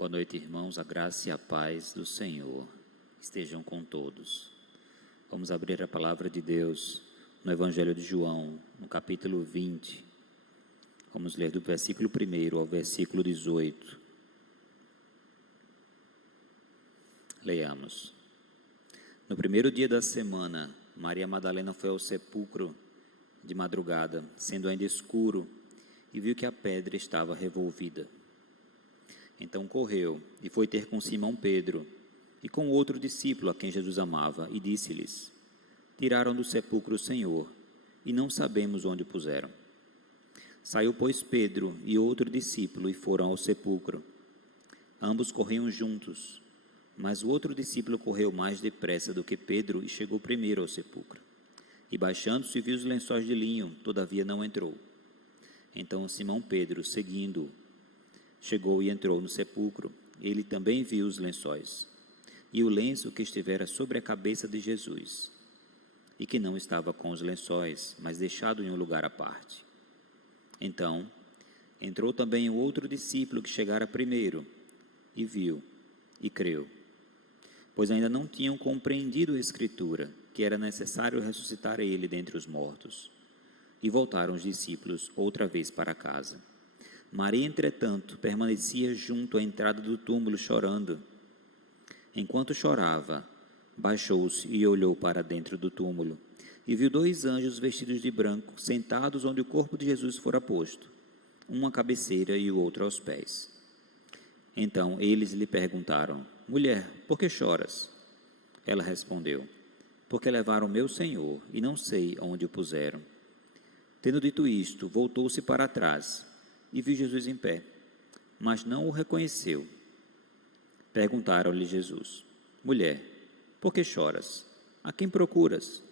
Boa noite, irmãos. A graça e a paz do Senhor estejam com todos. Vamos abrir a palavra de Deus no Evangelho de João, no capítulo 20. Vamos ler do versículo 1 ao versículo 18. Leiamos. No primeiro dia da semana, Maria Madalena foi ao sepulcro de madrugada, sendo ainda escuro, e viu que a pedra estava revolvida. Então correu e foi ter com Simão Pedro e com outro discípulo a quem Jesus amava, e disse-lhes: Tiraram do sepulcro o Senhor, e não sabemos onde o puseram. Saiu, pois, Pedro e outro discípulo e foram ao sepulcro. Ambos corriam juntos, mas o outro discípulo correu mais depressa do que Pedro e chegou primeiro ao sepulcro. E baixando-se viu os lençóis de linho, todavia não entrou. Então Simão Pedro, seguindo-o, chegou e entrou no sepulcro. Ele também viu os lençóis, e o lenço que estivera sobre a cabeça de Jesus, e que não estava com os lençóis, mas deixado em um lugar à parte. Então entrou também o outro discípulo que chegara primeiro, e viu, e creu, pois ainda não tinham compreendido a Escritura, que era necessário ressuscitar ele dentre os mortos. E voltaram os discípulos outra vez para casa. Maria, entretanto, permanecia junto à entrada do túmulo, chorando. Enquanto chorava, baixou-se e olhou para dentro do túmulo, e viu 2 anjos vestidos de branco, sentados onde o corpo de Jesus fora posto, um à cabeceira e o outro aos pés. Então eles lhe perguntaram: Mulher, por que choras? Ela respondeu: Porque levaram meu Senhor, e não sei onde o puseram. Tendo dito isto, voltou-se para trás, e viu Jesus em pé, mas não o reconheceu. Perguntaram-lhe Jesus: Mulher, por que choras? A quem procuras?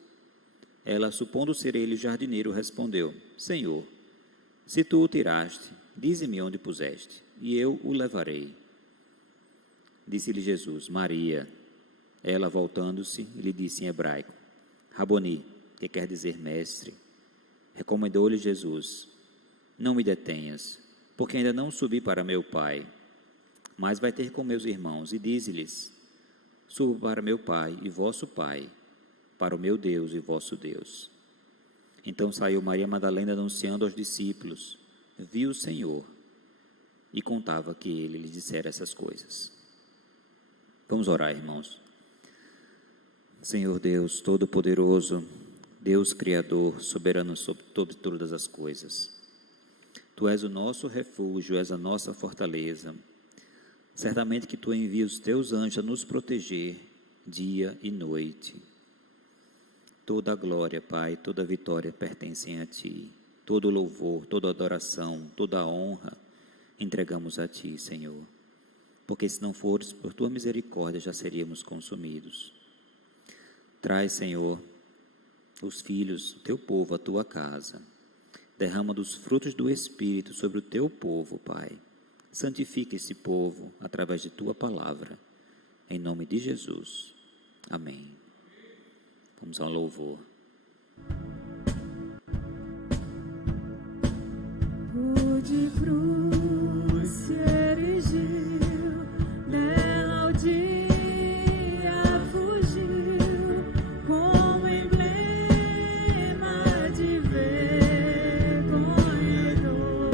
Ela, supondo ser ele o jardineiro, respondeu: Senhor, se tu o tiraste, dize-me onde puseste, e eu o levarei. Disse-lhe Jesus: Maria. Ela, voltando-se, lhe disse em hebraico: Raboni, que quer dizer mestre. Recomendou-lhe Jesus: Não me detenhas, porque ainda não subi para meu Pai, mas vai ter com meus irmãos, e dize-lhes: Subo para meu Pai e vosso Pai, para o meu Deus e vosso Deus. Então saiu Maria Madalena anunciando aos discípulos: Viu o Senhor, e contava que ele lhe dissera essas coisas. Vamos orar, irmãos. Senhor Deus Todo-Poderoso, Deus Criador, soberano sobre todas as coisas, Tu és o nosso refúgio, és a nossa fortaleza. Certamente que Tu envias os Teus anjos a nos proteger dia e noite. Toda a glória, Pai, toda a vitória pertencem a Ti. Todo louvor, toda adoração, toda a honra entregamos a Ti, Senhor. Porque se não fores por Tua misericórdia, já seríamos consumidos. Traz, Senhor, os filhos, o Teu povo, a Tua casa. Derrama dos frutos do Espírito sobre o Teu povo, Pai. Santifica esse povo através de Tua palavra. Em nome de Jesus. Amém. Vamos ao louvor. O de cruz se erigiu, dela o dia fugiu, como emblema de vergonha e dor.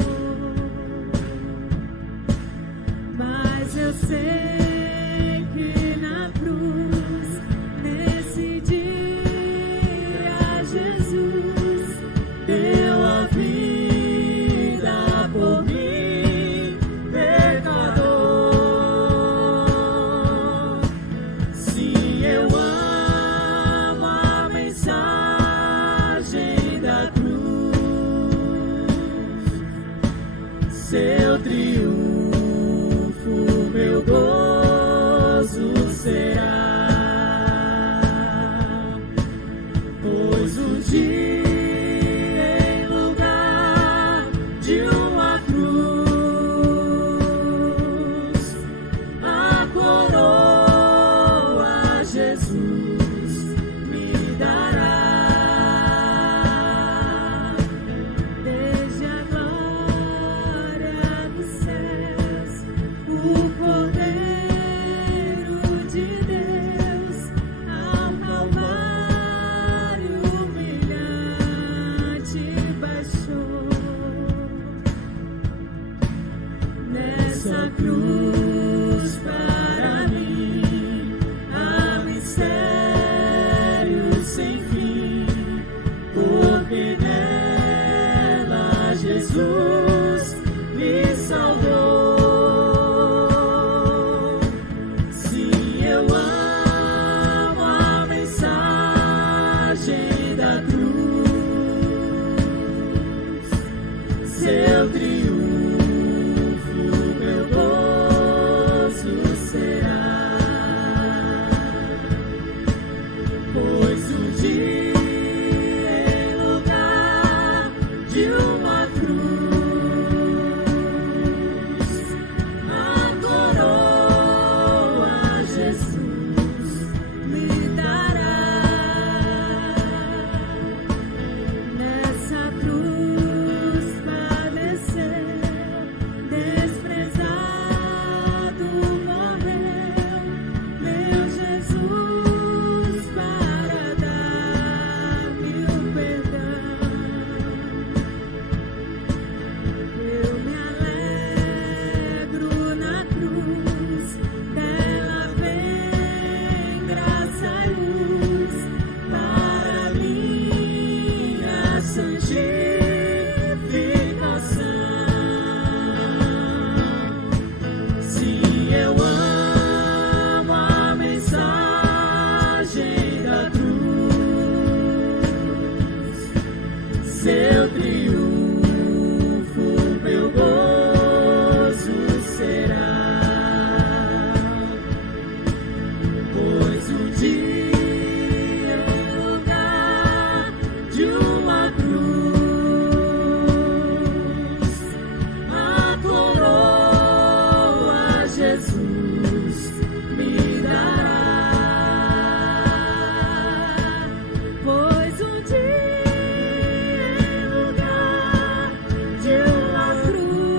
Mas eu sei que na cruz, nesse dia, Jesus deu a vida por mim, pecador. Se eu amo a mensagem da cruz, seu triunfo, meu gozo será, pois um dia, em lugar de uma cruz, a coroa Jesus me dará. Desde a glória dos céus, o poder amo a mensagem da cruz, seu triunfo, meu gozo será, pois um dia em lugar de uma cruz, a coroa Jesus me dará. Nessa cruz padeceu, desprezado morreu, meu Jesus, para dar-me o perdão. Eu me alegro na cruz, dela vem graça e luz para minha santificação. Se eu amo a mensagem da cruz, seu triunfo, meu gozo será, pois um dia em lugar de uma cruz, a coroa Jesus me dará, pois um dia em lugar de uma cruz,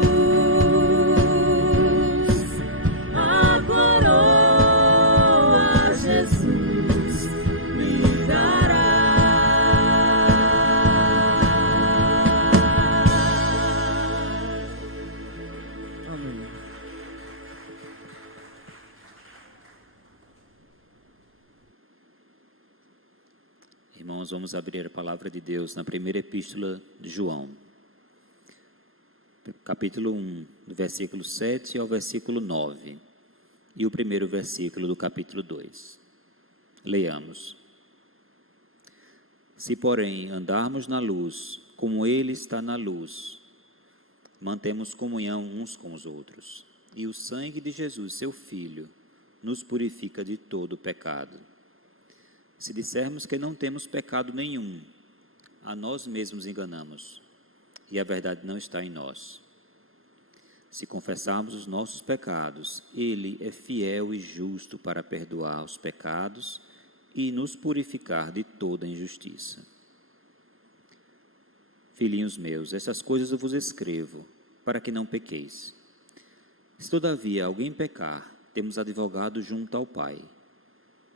a coroa Jesus me dará. Amém. Irmãos, vamos abrir a palavra de Deus na primeira epístola de João, capítulo 1, do versículo 7 ao versículo 9, e o primeiro versículo do capítulo 2. Leiamos. Se, porém, andarmos na luz, como Ele está na luz, mantemos comunhão uns com os outros, e o sangue de Jesus, seu Filho, nos purifica de todo pecado. Se dissermos que não temos pecado nenhum, a nós mesmos enganamos, e a verdade não está em nós. Se confessarmos os nossos pecados, Ele é fiel e justo para perdoar os pecados e nos purificar de toda injustiça. Filhinhos meus, essas coisas eu vos escrevo, para que não pequeis. Se todavia alguém pecar, temos advogado junto ao Pai,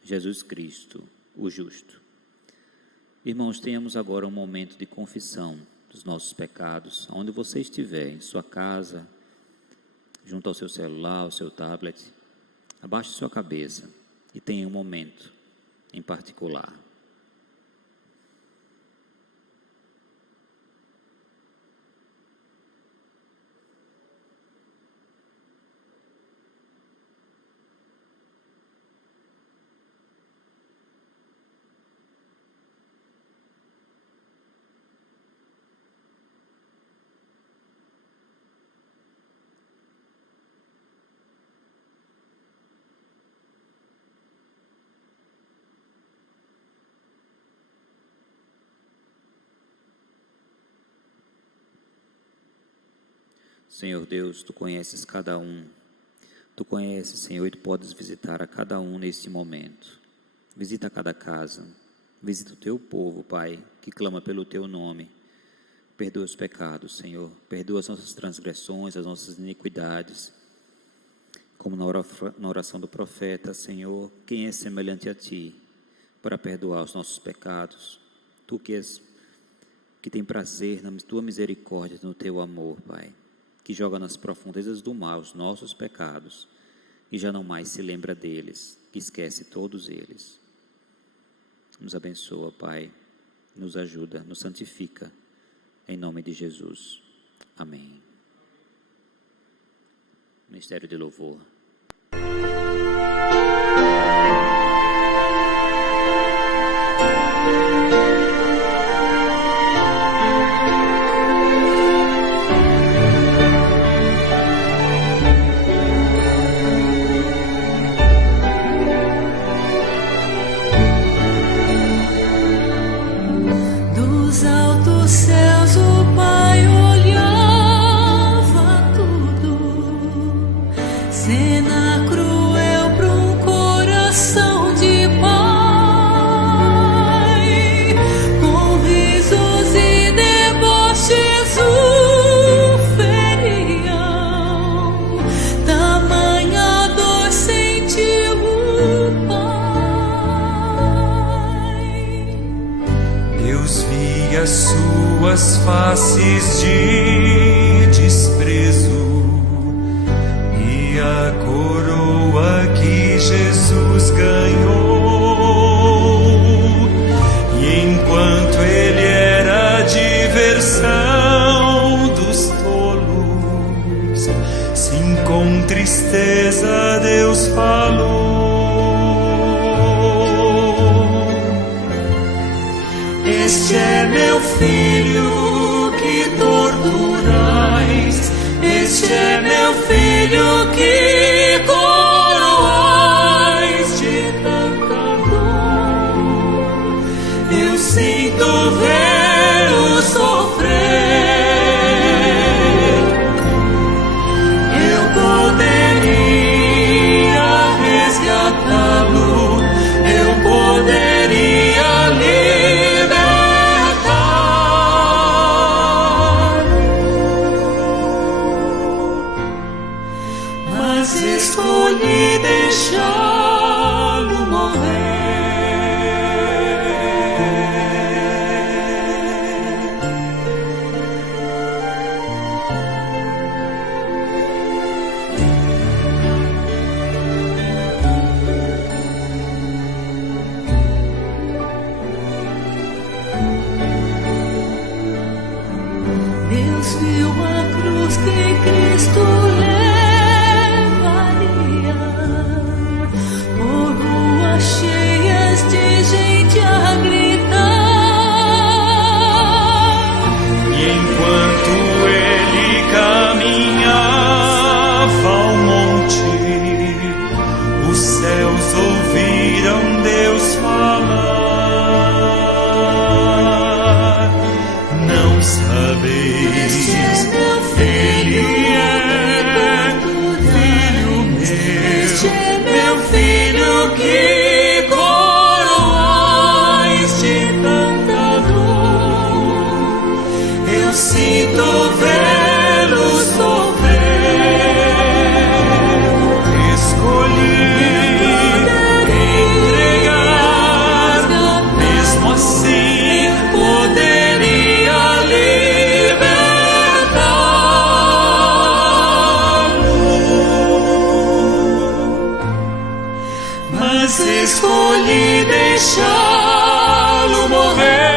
Jesus Cristo, o justo. Irmãos, tenhamos agora um momento de confissão dos nossos pecados, onde você estiver, em sua casa, junto ao seu celular, ao seu tablet, abaixe sua cabeça e tenha um momento em particular. Senhor Deus, Tu conheces cada um. Tu conheces, Senhor, e Tu podes visitar a cada um neste momento. Visita cada casa. Visita o Teu povo, Pai, que clama pelo Teu nome. Perdoa os pecados, Senhor. Perdoa as nossas transgressões, as nossas iniquidades. Como na oração do profeta, Senhor, quem é semelhante a Ti para perdoar os nossos pecados? Tu que tem prazer na Tua misericórdia, no Teu amor, Pai, que joga nas profundezas do mar os nossos pecados e já não mais se lembra deles, que esquece todos eles. Nos abençoa, Pai, nos ajuda, nos santifica, em nome de Jesus. Amém. Ministério de Louvor. as suas faces de desprezo e a coroa que Jesus ganhou. E enquanto ele era a diversão dos tolos, sim, com tristeza Deus falou: este é meu filho que torturais, este é meu filho que coroais de tanta dor. Eu sinto vê-lo sofrer. Eu poderia resgatá-lo, eu poderia escolhi deixá-lo morrer. Deus viu a cruz que Cristo cheias de gente a gritar. E enquanto ele caminhava ao monte, os céus ouviram Deus falar: não sabeis, ele é filho meu filho que sinto vê-lo sofrer. Escolhi entregar, mesmo assim poderia libertá-lo, mas escolhi deixá-lo morrer.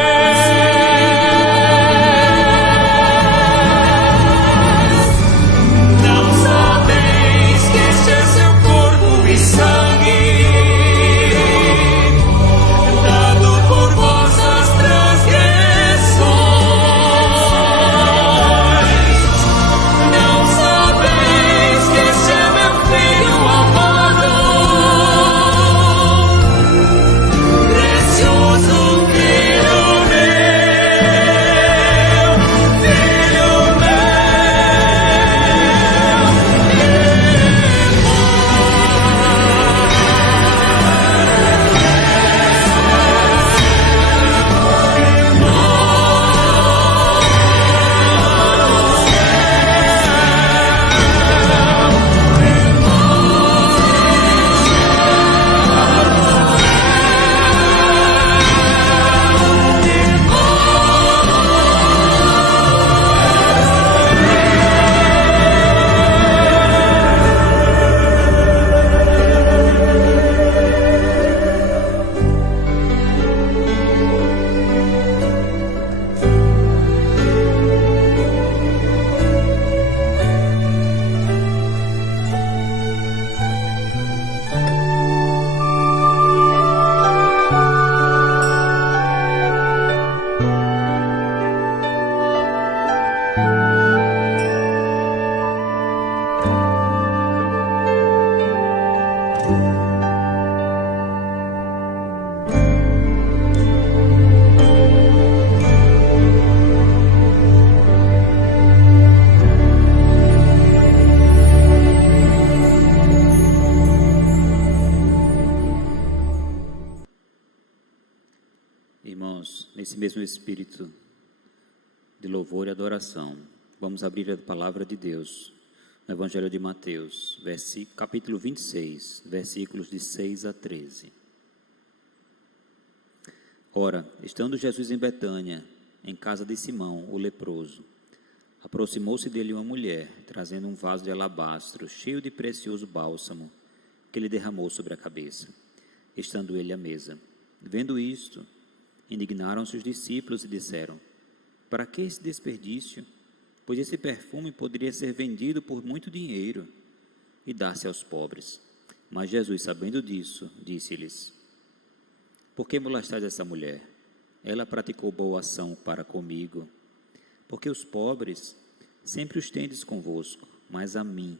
Irmãos, nesse mesmo espírito de louvor e adoração, vamos abrir a palavra de Deus no Evangelho de Mateus, capítulo 26, versículos de 6 a 13. Ora, estando Jesus em Betânia, em casa de Simão, o leproso. Aproximou-se dele uma mulher, trazendo um vaso de alabastro, cheio de precioso bálsamo, que lhe derramou sobre a cabeça, estando ele à mesa. Vendo isto, indignaram-se os discípulos e disseram: para que esse desperdício? Pois esse perfume poderia ser vendido por muito dinheiro e dar-se aos pobres. Mas Jesus, sabendo disso, disse-lhes: por que molestais essa mulher? Ela praticou boa ação para comigo. Porque os pobres sempre os tendes convosco, mas a mim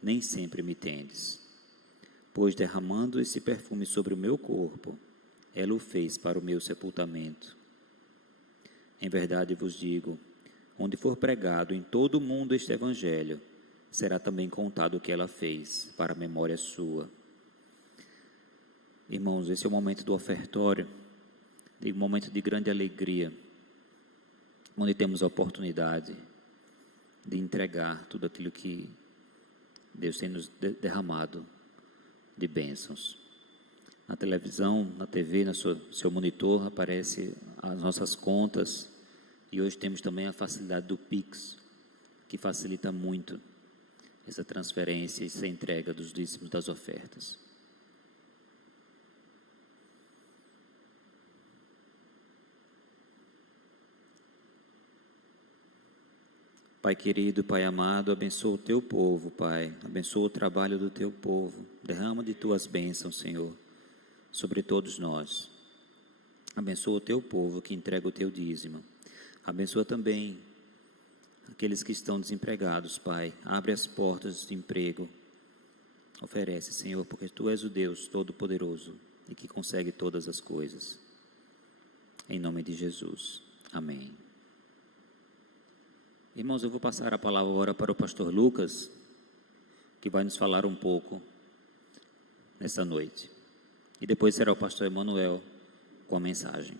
nem sempre me tendes. Pois derramando esse perfume sobre o meu corpo, ela o fez para o meu sepultamento. Em verdade vos digo, onde for pregado em todo o mundo este evangelho, será também contado o que ela fez, para a memória sua. Irmãos, esse é o momento do ofertório, um momento de grande alegria, onde temos a oportunidade de entregar tudo aquilo que Deus tem nos derramado de bênçãos. Na televisão, na TV, no seu monitor, aparecem as nossas contas, e hoje temos também a facilidade do Pix, que facilita muito essa transferência, essa entrega dos dízimos das ofertas. Pai querido, Pai amado, abençoa o Teu povo, Pai. Abençoa o trabalho do Teu povo. Derrama de Tuas bênçãos, Senhor, sobre todos nós. Abençoa o Teu povo que entrega o Teu dízimo. Abençoa também aqueles que estão desempregados, Pai. Abre as portas de emprego. Oferece, Senhor, porque Tu és o Deus Todo-Poderoso e que consegue todas as coisas. Em nome de Jesus. Amém. Irmãos, eu vou passar a palavra agora para o pastor Lucas, que vai nos falar um pouco nessa noite. E depois será o pastor Emanuel com a mensagem.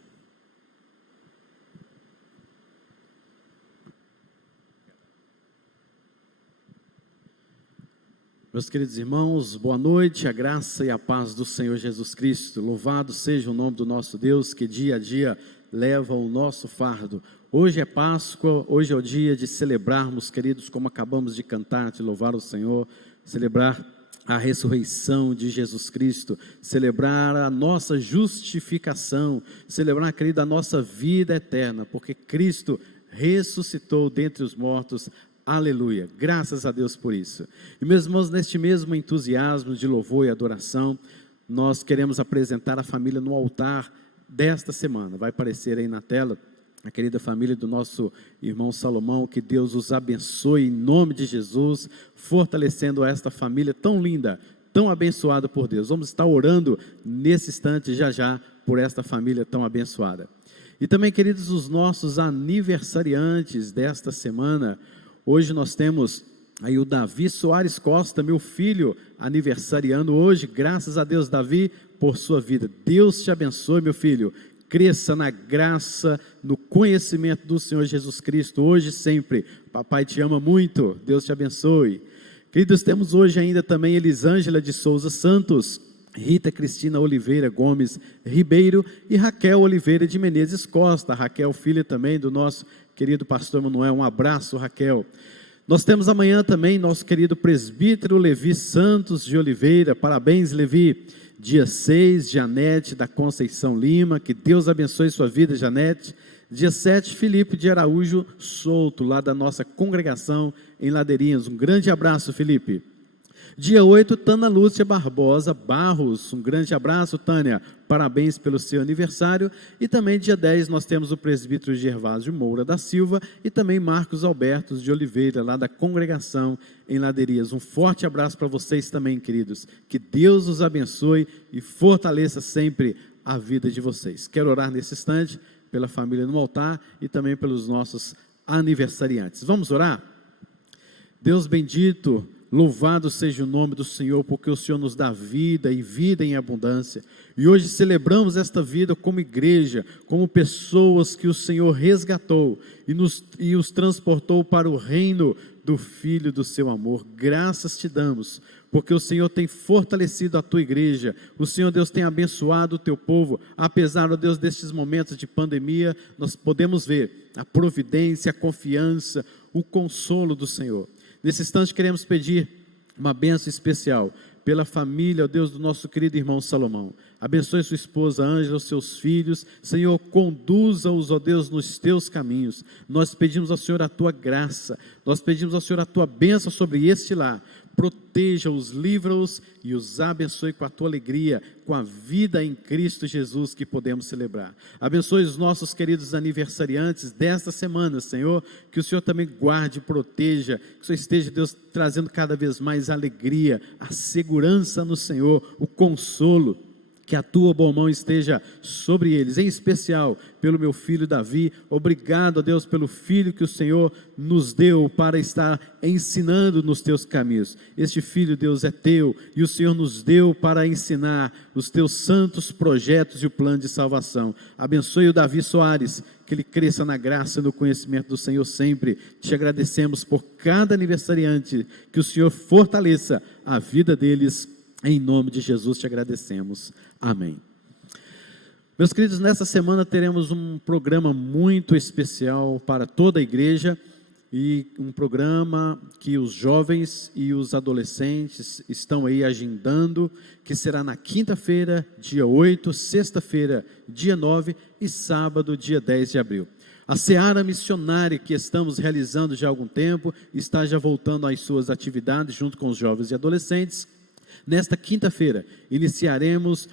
Meus queridos irmãos, boa noite, a graça e a paz do Senhor Jesus Cristo. Louvado seja o nome do nosso Deus, que dia a dia leva o nosso fardo. Hoje é Páscoa, hoje é o dia de celebrarmos, queridos, como acabamos de cantar, de louvar o Senhor, celebrar a ressurreição de Jesus Cristo, celebrar a nossa justificação, celebrar, querido, a nossa vida eterna, porque Cristo ressuscitou dentre os mortos. Aleluia, graças a Deus por isso. E meus irmãos, neste mesmo entusiasmo de louvor e adoração, nós queremos apresentar a família no altar desta semana. Vai aparecer aí na tela a querida família do nosso irmão Salomão. Que Deus os abençoe em nome de Jesus, fortalecendo esta família tão linda, tão abençoada por Deus. Vamos estar orando nesse instante, já, por esta família tão abençoada. E também, queridos, os nossos aniversariantes desta semana. Hoje nós temos aí o Davi Soares Costa, meu filho, aniversariando hoje. Graças a Deus, Davi, por sua vida. Deus te abençoe, meu filho. Cresça na graça, no conhecimento do Senhor Jesus Cristo, hoje e sempre. Papai te ama muito, Deus te abençoe. Queridos, temos hoje ainda também Elisângela de Souza Santos, Rita Cristina Oliveira Gomes Ribeiro e Raquel Oliveira de Menezes Costa. Raquel, filha também do nosso querido pastor Manuel. Um abraço, Raquel. Nós temos amanhã também nosso querido presbítero Levi Santos de Oliveira. Parabéns, Levi. Dia 6, Janete da Conceição Lima, que Deus abençoe sua vida, Janete. Dia 7, Felipe de Araújo Souto, lá da nossa congregação em Ladeirinhas. Um grande abraço, Felipe. Dia 8, Tânia Lúcia Barbosa Barros. Um grande abraço, Tânia. Parabéns pelo seu aniversário. E também dia 10 nós temos o presbítero Gervásio Moura da Silva e também Marcos Alberto de Oliveira, lá da congregação em Ladeirinhas. Um forte abraço para vocês também, queridos. Que Deus os abençoe e fortaleça sempre a vida de vocês. Quero orar nesse instante pela família no altar e também pelos nossos aniversariantes. Vamos orar? Deus bendito, Louvado seja o nome do Senhor, porque o Senhor nos dá vida e vida em abundância. E hoje celebramos esta vida como igreja, como pessoas que o Senhor resgatou e os transportou para o reino do Filho do seu amor. Graças te damos, porque o Senhor tem fortalecido a tua igreja, o Senhor Deus tem abençoado o teu povo. Apesar, ó Deus, destes momentos de pandemia, nós podemos ver a providência, a confiança, o consolo do Senhor. Nesse instante queremos pedir uma bênção especial pela família, ó Deus, do nosso querido irmão Salomão. Abençoe sua esposa Ângela, os seus filhos. Senhor, conduza-os, ó Deus, nos teus caminhos. Nós pedimos ao Senhor a tua graça, nós pedimos ao Senhor a tua bênção sobre este lar. Proteja-os, livra-os e os abençoe com a tua alegria, com a vida em Cristo Jesus que podemos celebrar. Abençoe os nossos queridos aniversariantes desta semana, Senhor, que o Senhor também guarde e proteja, que o Senhor esteja, Deus, trazendo cada vez mais alegria, a segurança no Senhor, o consolo. Que a tua boa mão esteja sobre eles, em especial pelo meu filho Davi. Obrigado, ó Deus, pelo filho que o Senhor nos deu para estar ensinando nos teus caminhos. Este filho, Deus, é teu e o Senhor nos deu para ensinar os teus santos projetos e o plano de salvação. Abençoe o Davi Soares, que ele cresça na graça e no conhecimento do Senhor sempre. Te agradecemos por cada aniversariante, que o Senhor fortaleça a vida deles. Em nome de Jesus te agradecemos. Amém. Meus queridos, nessa semana teremos um programa muito especial para toda a igreja, e um programa que os jovens e os adolescentes estão aí agendando, que será na quinta-feira, dia 8, sexta-feira, dia 9 e sábado, dia 10 de abril. A Seara Missionária, que estamos realizando já há algum tempo, está já voltando às suas atividades junto com os jovens e adolescentes. Nesta quinta-feira, iniciaremos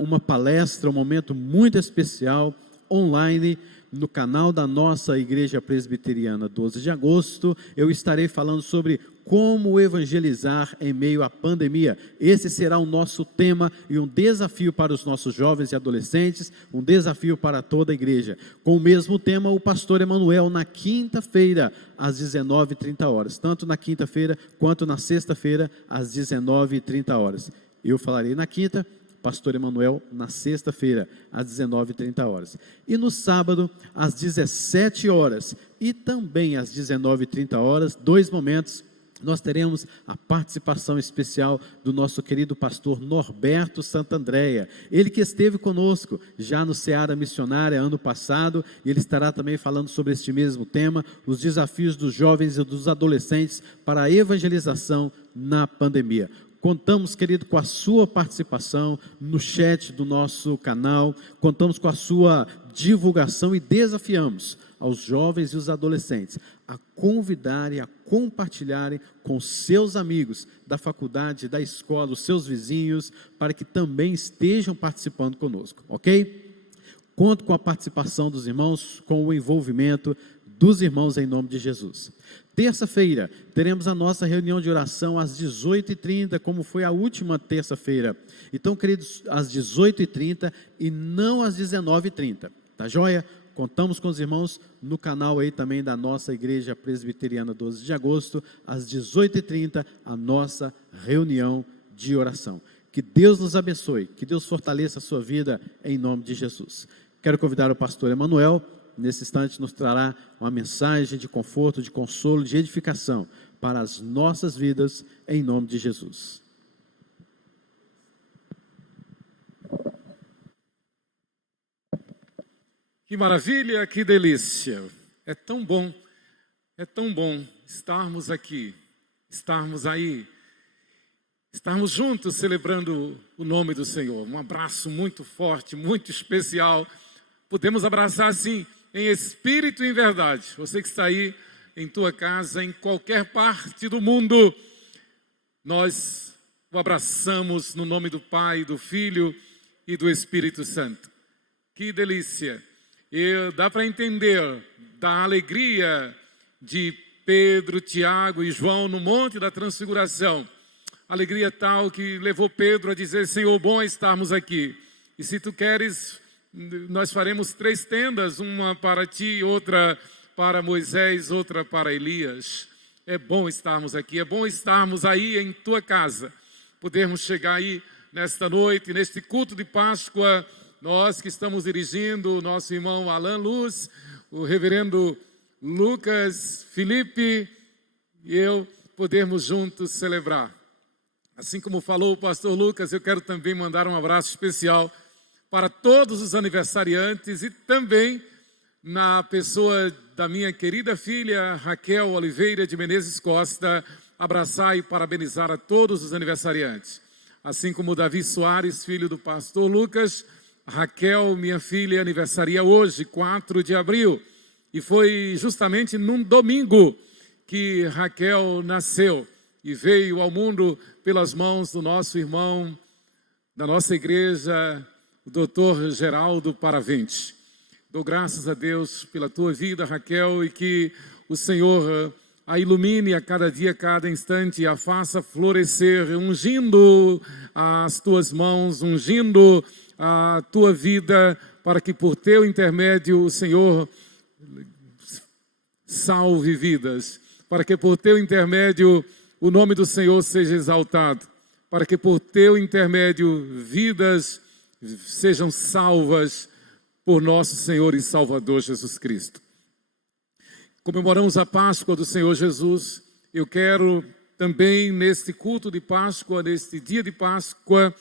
uma palestra, um momento muito especial, online, no canal da nossa Igreja Presbiteriana, 12 de agosto. Eu estarei falando sobre como evangelizar em meio à pandemia. Esse será o nosso tema e um desafio para os nossos jovens e adolescentes, um desafio para toda a igreja. Com o mesmo tema, o pastor Emanuel, na quinta-feira, às 19h30, tanto na quinta-feira quanto na sexta-feira, às 19h30. Eu falarei na quinta, pastor Emanuel na sexta-feira, às 19h30. E no sábado, às 17h, e também às 19h30, 2 momentos, nós teremos a participação especial do nosso querido pastor Norberto Santandréia. Ele que esteve conosco já no Seara Missionária ano passado, e ele estará também falando sobre este mesmo tema, os desafios dos jovens e dos adolescentes para a evangelização na pandemia. Contamos, querido, com a sua participação no chat do nosso canal, contamos com a sua divulgação e desafiamos aos jovens e os adolescentes a convidarem, a compartilharem com seus amigos da faculdade, da escola, os seus vizinhos, para que também estejam participando conosco, ok? Conto com a participação dos irmãos, com o envolvimento dos irmãos em nome de Jesus. Terça-feira, teremos a nossa reunião de oração às 18h30, como foi a última terça-feira. Então, queridos, às 18h30 e não às 19h30, tá joia? Contamos com os irmãos no canal aí também da nossa Igreja Presbiteriana 12 de agosto, às 18h30, a nossa reunião de oração. Que Deus nos abençoe, que Deus fortaleça a sua vida em nome de Jesus. Quero convidar o pastor Emanuel. Nesse instante nos trará uma mensagem de conforto, de consolo, de edificação para as nossas vidas, em nome de Jesus. Que maravilha, que delícia. É tão bom estarmos aqui, estarmos aí, estarmos juntos celebrando o nome do Senhor. Um abraço muito forte, muito especial. Podemos abraçar assim, em espírito e em verdade. Você que está aí em tua casa, em qualquer parte do mundo, nós o abraçamos no nome do Pai, do Filho e do Espírito Santo. Que delícia! E dá para entender da alegria de Pedro, Tiago e João no Monte da Transfiguração. Alegria tal que levou Pedro a dizer: Senhor, bom é estarmos aqui. E se tu queres, nós faremos 3 tendas, uma para ti, outra para Moisés, outra para Elias. é bom estarmos aqui, é bom estarmos aí em tua casa, podermos chegar aí nesta noite, neste culto de Páscoa, nós que estamos dirigindo, o nosso irmão Alan Luz, o reverendo Lucas, Felipe e eu, podermos juntos celebrar. Assim como falou o pastor Lucas, eu quero também mandar um abraço especial para todos os aniversariantes e também na pessoa da minha querida filha Raquel Oliveira de Menezes Costa, abraçar e parabenizar a todos os aniversariantes. Assim como Davi Soares, filho do pastor Lucas, Raquel, minha filha, aniversaria hoje, 4 de abril. E foi justamente num domingo que Raquel nasceu e veio ao mundo pelas mãos do nosso irmão, da nossa igreja, o doutor Geraldo Paravente. Dou graças a Deus pela tua vida, Raquel, e que o Senhor a ilumine a cada dia, a cada instante, e a faça florescer, ungindo as tuas mãos, ungindo a tua vida, para que por teu intermédio o Senhor salve vidas, para que por teu intermédio o nome do Senhor seja exaltado, para que por teu intermédio vidas sejam salvas por nosso Senhor e Salvador Jesus Cristo. Comemoramos a Páscoa do Senhor Jesus. Eu quero também neste culto de Páscoa, neste dia de Páscoa,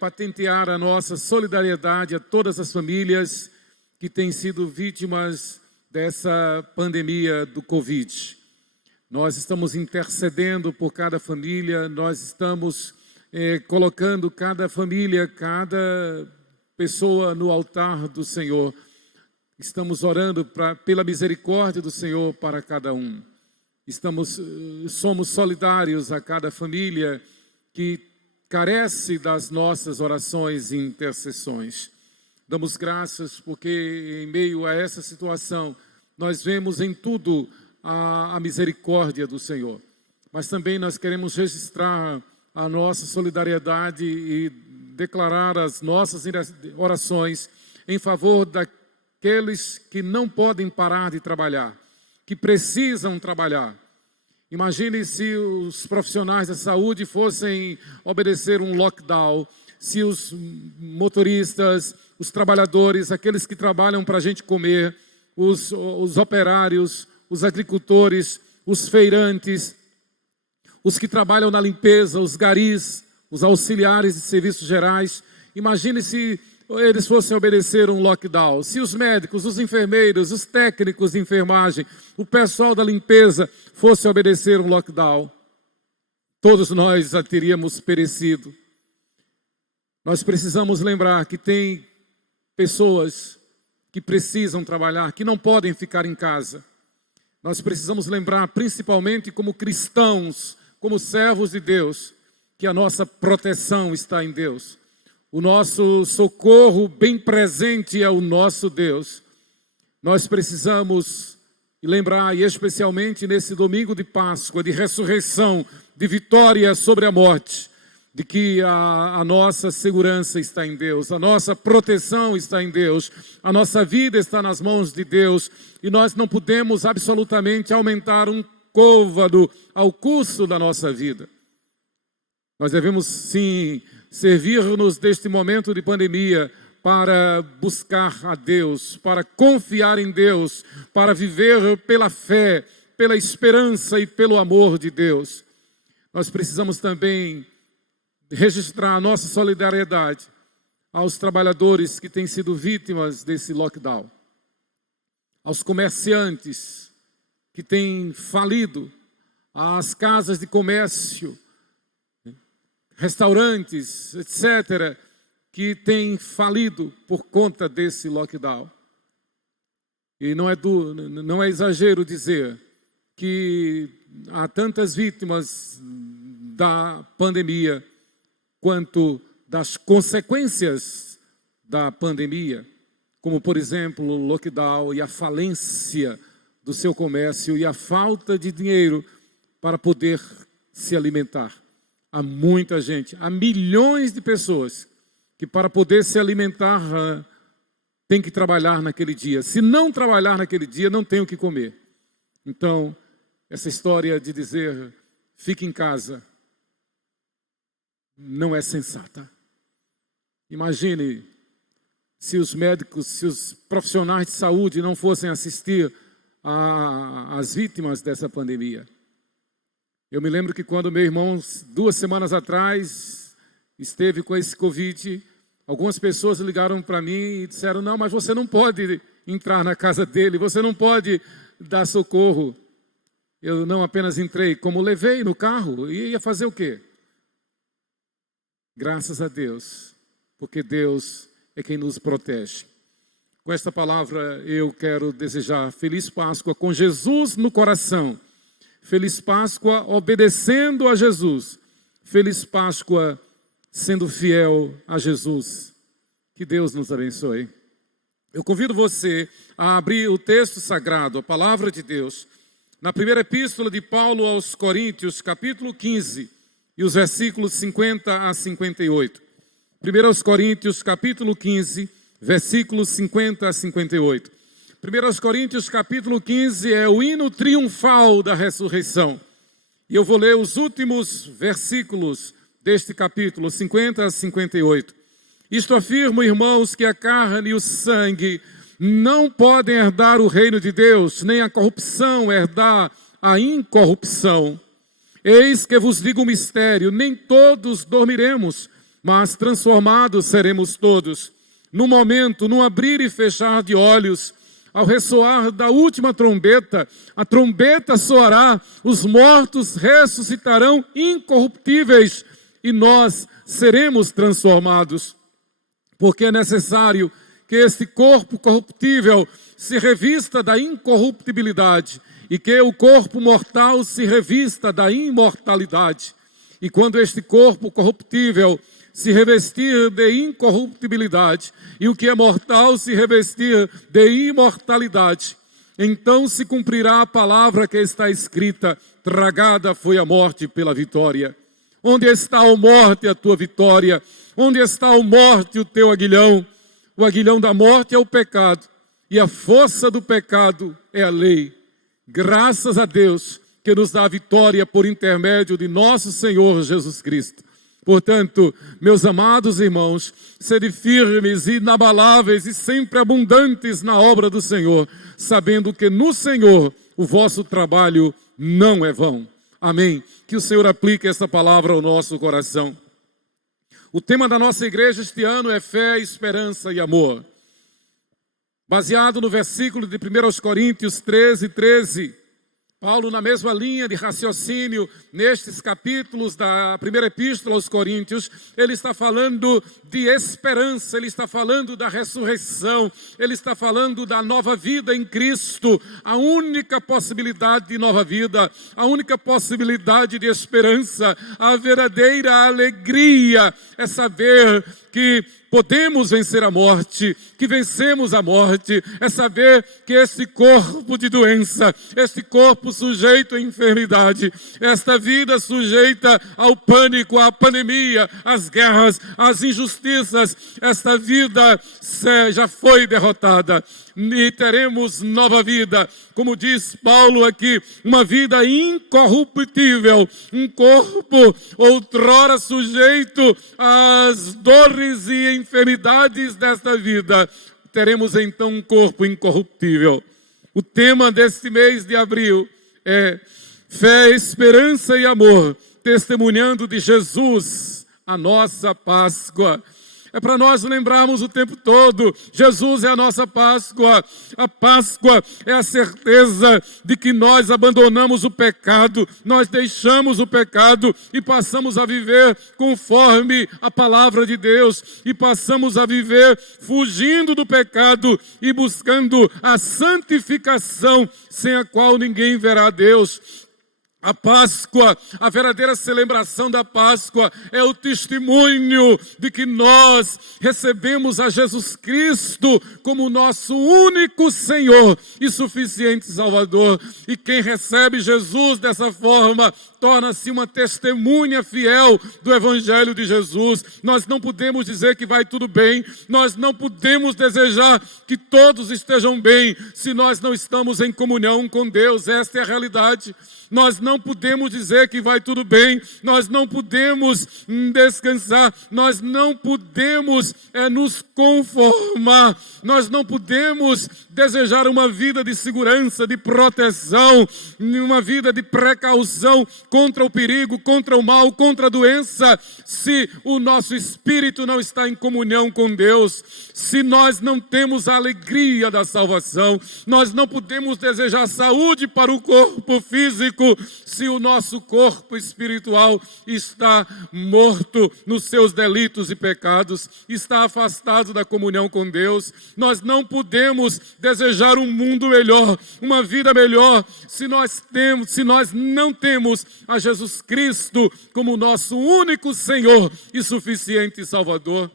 patentear a nossa solidariedade a todas as famílias que têm sido vítimas dessa pandemia do Covid. Nós estamos intercedendo por cada família, nós estamos colocando cada família, cada pessoa no altar do Senhor. Estamos orando pela misericórdia do Senhor para cada um. Somos solidários a cada família que carece das nossas orações e intercessões. Damos graças porque em meio a essa situação nós vemos em tudo a misericórdia do Senhor. Mas também nós queremos registrar a nossa solidariedade e declarar as nossas orações em favor daqueles que não podem parar de trabalhar, que precisam trabalhar. Imagine se os profissionais da saúde fossem obedecer um lockdown, se os motoristas, os trabalhadores, aqueles que trabalham para a gente comer, os operários, os agricultores, os feirantes, os que trabalham na limpeza, os garis, os auxiliares de serviços gerais. Imagine se eles fossem obedecer um lockdown, se os médicos, os enfermeiros, os técnicos de enfermagem, o pessoal da limpeza fossem obedecer um lockdown, todos nós já teríamos perecido. Nós precisamos lembrar que tem pessoas que precisam trabalhar, que não podem ficar em casa. Nós precisamos lembrar, principalmente como cristãos, como servos de Deus, que a nossa proteção está em Deus. O nosso socorro bem presente é o nosso Deus. Nós precisamos lembrar, e especialmente nesse domingo de Páscoa, de ressurreição, de vitória sobre a morte, de que a nossa segurança está em Deus, a nossa proteção está em Deus, a nossa vida está nas mãos de Deus, e nós não podemos absolutamente aumentar um côvado ao custo da nossa vida. Nós devemos sim servir-nos deste momento de pandemia para buscar a Deus, para confiar em Deus, para viver pela fé, pela esperança e pelo amor de Deus. Nós precisamos também registrar a nossa solidariedade aos trabalhadores que têm sido vítimas desse lockdown, aos comerciantes que têm falido, às casas de comércio, restaurantes, etc., que têm falido por conta desse lockdown. E não é exagero dizer que há tantas vítimas da pandemia quanto das consequências da pandemia, como, por exemplo, o lockdown e a falência do seu comércio e a falta de dinheiro para poder se alimentar. Há muita gente, há milhões de pessoas que para poder se alimentar tem que trabalhar naquele dia. Se não trabalhar naquele dia, não tem o que comer. Então, essa história de dizer, fique em casa, não é sensata. Imagine se os médicos, se os profissionais de saúde não fossem assistir às vítimas dessa pandemia. Eu me lembro que quando meu irmão, 2 semanas atrás, esteve com esse Covid, algumas pessoas ligaram para mim e disseram, não, mas você não pode entrar na casa dele, você não pode dar socorro. Eu não apenas entrei, como levei no carro, e ia fazer o quê? Graças a Deus, porque Deus é quem nos protege. Com esta palavra eu quero desejar Feliz Páscoa com Jesus no coração. Feliz Páscoa obedecendo a Jesus. Feliz Páscoa sendo fiel a Jesus. Que Deus nos abençoe. Eu convido você a abrir o texto sagrado, a palavra de Deus, na primeira epístola de Paulo aos Coríntios, capítulo 15, e os versículos 50 a 58. 1 aos Coríntios, capítulo 15, versículos 50 a 58. 1 aos Coríntios, capítulo 15, é o hino triunfal da ressurreição. E eu vou ler os últimos versículos deste capítulo, 50 a 58. Isto afirmo, irmãos, que a carne e o sangue não podem herdar o reino de Deus, nem a corrupção herdar a incorrupção. Eis que vos digo um mistério, nem todos dormiremos, mas transformados seremos todos. No momento, no abrir e fechar de olhos, ao ressoar da última trombeta, a trombeta soará, os mortos ressuscitarão incorruptíveis e nós seremos transformados. Porque é necessário que este corpo corruptível se revista da incorruptibilidade e que o corpo mortal se revista da imortalidade. E quando este corpo corruptível se revestir de incorruptibilidade e o que é mortal se revestir de imortalidade, então se cumprirá a palavra que está escrita, tragada foi a morte pela vitória. Onde está, ó morte, a tua vitória? Onde está, ó morte, o teu aguilhão? O aguilhão da morte é o pecado, e a força do pecado é a lei. Graças a Deus que nos dá a vitória por intermédio de nosso Senhor Jesus Cristo. Portanto, meus amados irmãos, sede firmes, inabaláveis e sempre abundantes na obra do Senhor, sabendo que no Senhor o vosso trabalho não é vão. Amém. Que o Senhor aplique essa palavra ao nosso coração. O tema da nossa igreja este ano é fé, esperança e amor. Baseado no versículo de 1 aos Coríntios 13, 13. Paulo, na mesma linha de raciocínio, nestes capítulos da primeira epístola aos Coríntios, ele está falando de esperança, ele está falando da ressurreição, ele está falando da nova vida em Cristo, a única possibilidade de nova vida, a única possibilidade de esperança, a verdadeira alegria é saber que podemos vencer a morte, que vencemos a morte, é saber que esse corpo de doença, esse corpo sujeito à enfermidade, esta vida sujeita ao pânico, à pandemia, às guerras, às injustiças, esta vida já foi derrotada e teremos nova vida, como diz Paulo aqui, uma vida incorruptível, um corpo outrora sujeito às dores e enfermidades desta vida, teremos então um corpo incorruptível. O tema deste mês de abril é fé, esperança e amor, testemunhando de Jesus, a nossa Páscoa. É para nós lembrarmos o tempo todo, Jesus é a nossa Páscoa. A Páscoa é a certeza de que nós abandonamos o pecado, nós deixamos o pecado e passamos a viver conforme a palavra de Deus. E passamos a viver fugindo do pecado e buscando a santificação, sem a qual ninguém verá a Deus. A Páscoa, a verdadeira celebração da Páscoa é o testemunho de que nós recebemos a Jesus Cristo como nosso único Senhor e suficiente Salvador. E quem recebe Jesus dessa forma torna-se uma testemunha fiel do Evangelho de Jesus. Nós não podemos dizer que vai tudo bem, nós não podemos desejar que todos estejam bem se nós não estamos em comunhão com Deus. Esta é a realidade. Nós não podemos dizer que vai tudo bem, nós não podemos descansar, nós não podemos nos conformar, nós não podemos desejar uma vida de segurança, de proteção, uma vida de precaução contra o perigo, contra o mal, contra a doença, se o nosso espírito não está em comunhão com Deus, se nós não temos a alegria da salvação. Nós não podemos desejar saúde para o corpo físico se o nosso corpo espiritual está morto nos seus delitos e pecados, está afastado da comunhão com Deus. Nós não podemos desejar um mundo melhor, uma vida melhor, se nós não temos a Jesus Cristo como nosso único Senhor e suficiente Salvador.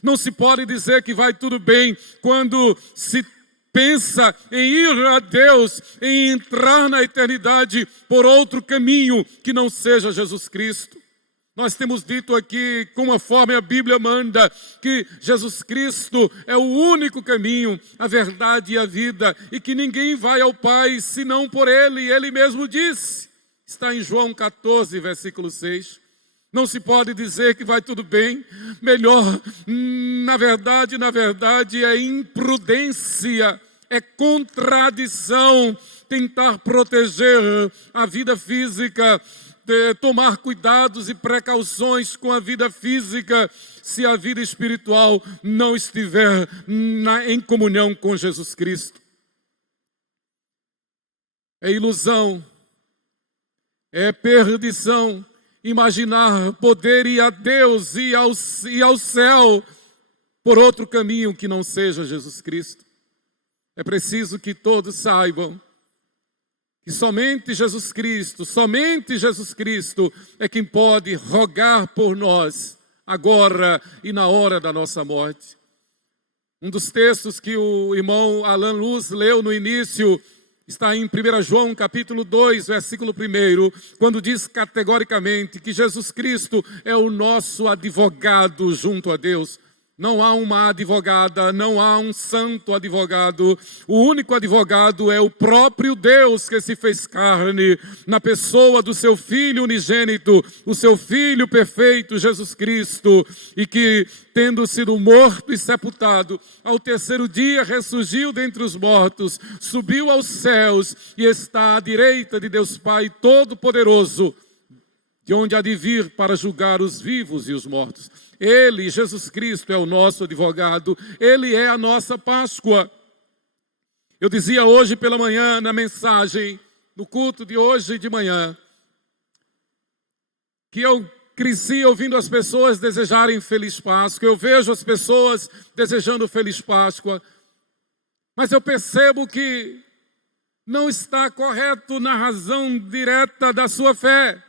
Não se pode dizer que vai tudo bem quando se pensa em ir a Deus, em entrar na eternidade por outro caminho que não seja Jesus Cristo. Nós temos dito aqui, conforme a Bíblia manda, que Jesus Cristo é o único caminho, a verdade e a vida, e que ninguém vai ao Pai senão por Ele. Ele mesmo disse, está em João 14, versículo 6. Não se pode dizer que vai tudo bem. Melhor, na verdade, é imprudência, é contradição tentar proteger a vida física, tomar cuidados e precauções com a vida física, se a vida espiritual não estiver em comunhão com Jesus Cristo. É ilusão, é perdição imaginar poder ir a Deus e ao céu por outro caminho que não seja Jesus Cristo. É preciso que todos saibam que somente Jesus Cristo é quem pode rogar por nós agora e na hora da nossa morte. Um dos textos que o irmão Alan Luz leu no início está em 1 João capítulo 2, versículo 1, quando diz categoricamente que Jesus Cristo é o nosso advogado junto a Deus. Não há uma advogada, não há um santo advogado. O único advogado é o próprio Deus que se fez carne na pessoa do seu Filho unigênito, o seu Filho perfeito, Jesus Cristo, e que, tendo sido morto e sepultado, ao terceiro dia ressurgiu dentre os mortos, subiu aos céus e está à direita de Deus Pai Todo-Poderoso, de onde há de vir para julgar os vivos e os mortos. Ele, Jesus Cristo, é o nosso advogado, Ele é a nossa Páscoa. Eu dizia hoje pela manhã, na mensagem, no culto de hoje de manhã, que eu cresci ouvindo as pessoas desejarem Feliz Páscoa, eu vejo as pessoas desejando Feliz Páscoa, mas eu percebo que não está correto na razão direta da sua fé.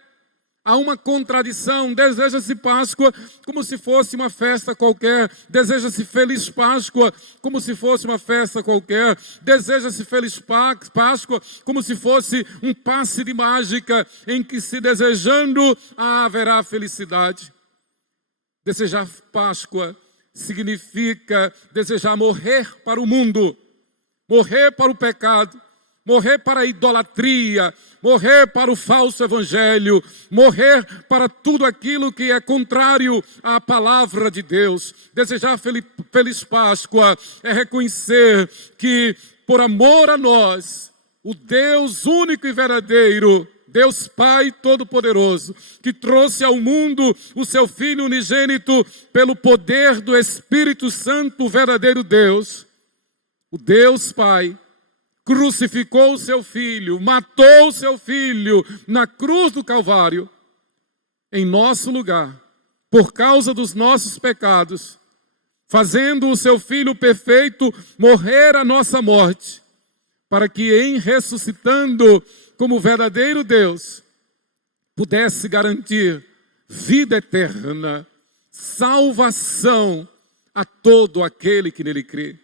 Há uma contradição, deseja-se Páscoa como se fosse uma festa qualquer, deseja-se Feliz Páscoa como se fosse uma festa qualquer, deseja-se Feliz Páscoa como se fosse um passe de mágica em que se desejando haverá felicidade. Desejar Páscoa significa desejar morrer para o mundo, morrer para o pecado, morrer para a idolatria, morrer para o falso evangelho, morrer para tudo aquilo que é contrário à palavra de Deus. Desejar Feliz Páscoa é reconhecer que, por amor a nós, o Deus único e verdadeiro, Deus Pai Todo-Poderoso, que trouxe ao mundo o seu Filho unigênito pelo poder do Espírito Santo, o verdadeiro Deus, o Deus Pai, crucificou o seu Filho, matou o seu Filho na cruz do Calvário, em nosso lugar, por causa dos nossos pecados, fazendo o seu Filho perfeito morrer a nossa morte, para que em ressuscitando como verdadeiro Deus, pudesse garantir vida eterna, salvação a todo aquele que nele crê.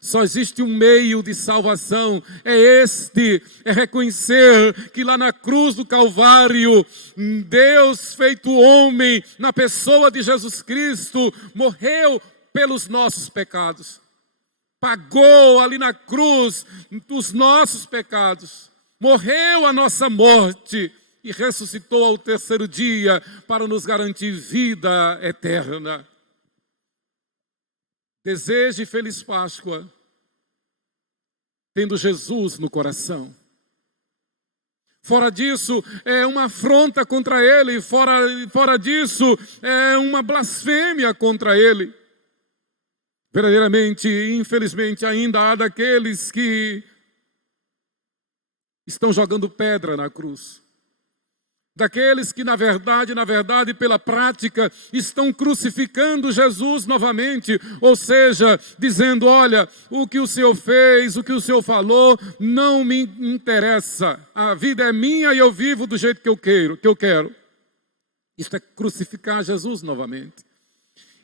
Só existe um meio de salvação, é reconhecer que lá na cruz do Calvário, Deus feito homem, na pessoa de Jesus Cristo, morreu pelos nossos pecados. Pagou ali na cruz os nossos pecados, morreu a nossa morte e ressuscitou ao terceiro dia para nos garantir vida eterna. Deseje feliz Páscoa, tendo Jesus no coração. Fora disso, é uma afronta contra Ele. Fora disso, é uma blasfêmia contra Ele. Verdadeiramente, infelizmente, ainda há daqueles que estão jogando pedra na cruz. Daqueles que, na verdade, pela prática, estão crucificando Jesus novamente. Ou seja, dizendo, olha, o que o Senhor fez, o que o Senhor falou, não me interessa. A vida é minha e eu vivo do jeito que eu quero. Isto é crucificar Jesus novamente.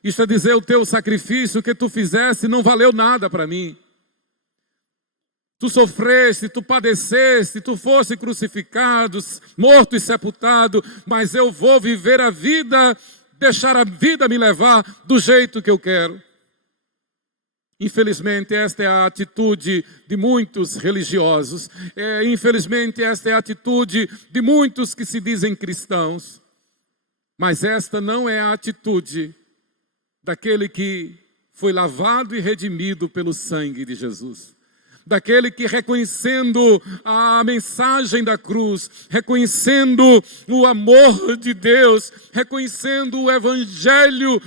Isto é dizer, o teu sacrifício que tu fizeste não valeu nada para mim. Tu sofreste, tu padeceste, tu foste crucificado, morto e sepultado, mas eu vou viver a vida, deixar a vida me levar do jeito que eu quero. Infelizmente, esta é a atitude de muitos religiosos. Infelizmente, esta é a atitude de muitos que se dizem cristãos. Mas esta não é a atitude daquele que foi lavado e redimido pelo sangue de Jesus. Daquele que, reconhecendo a mensagem da cruz, reconhecendo o amor de Deus, reconhecendo o evangelho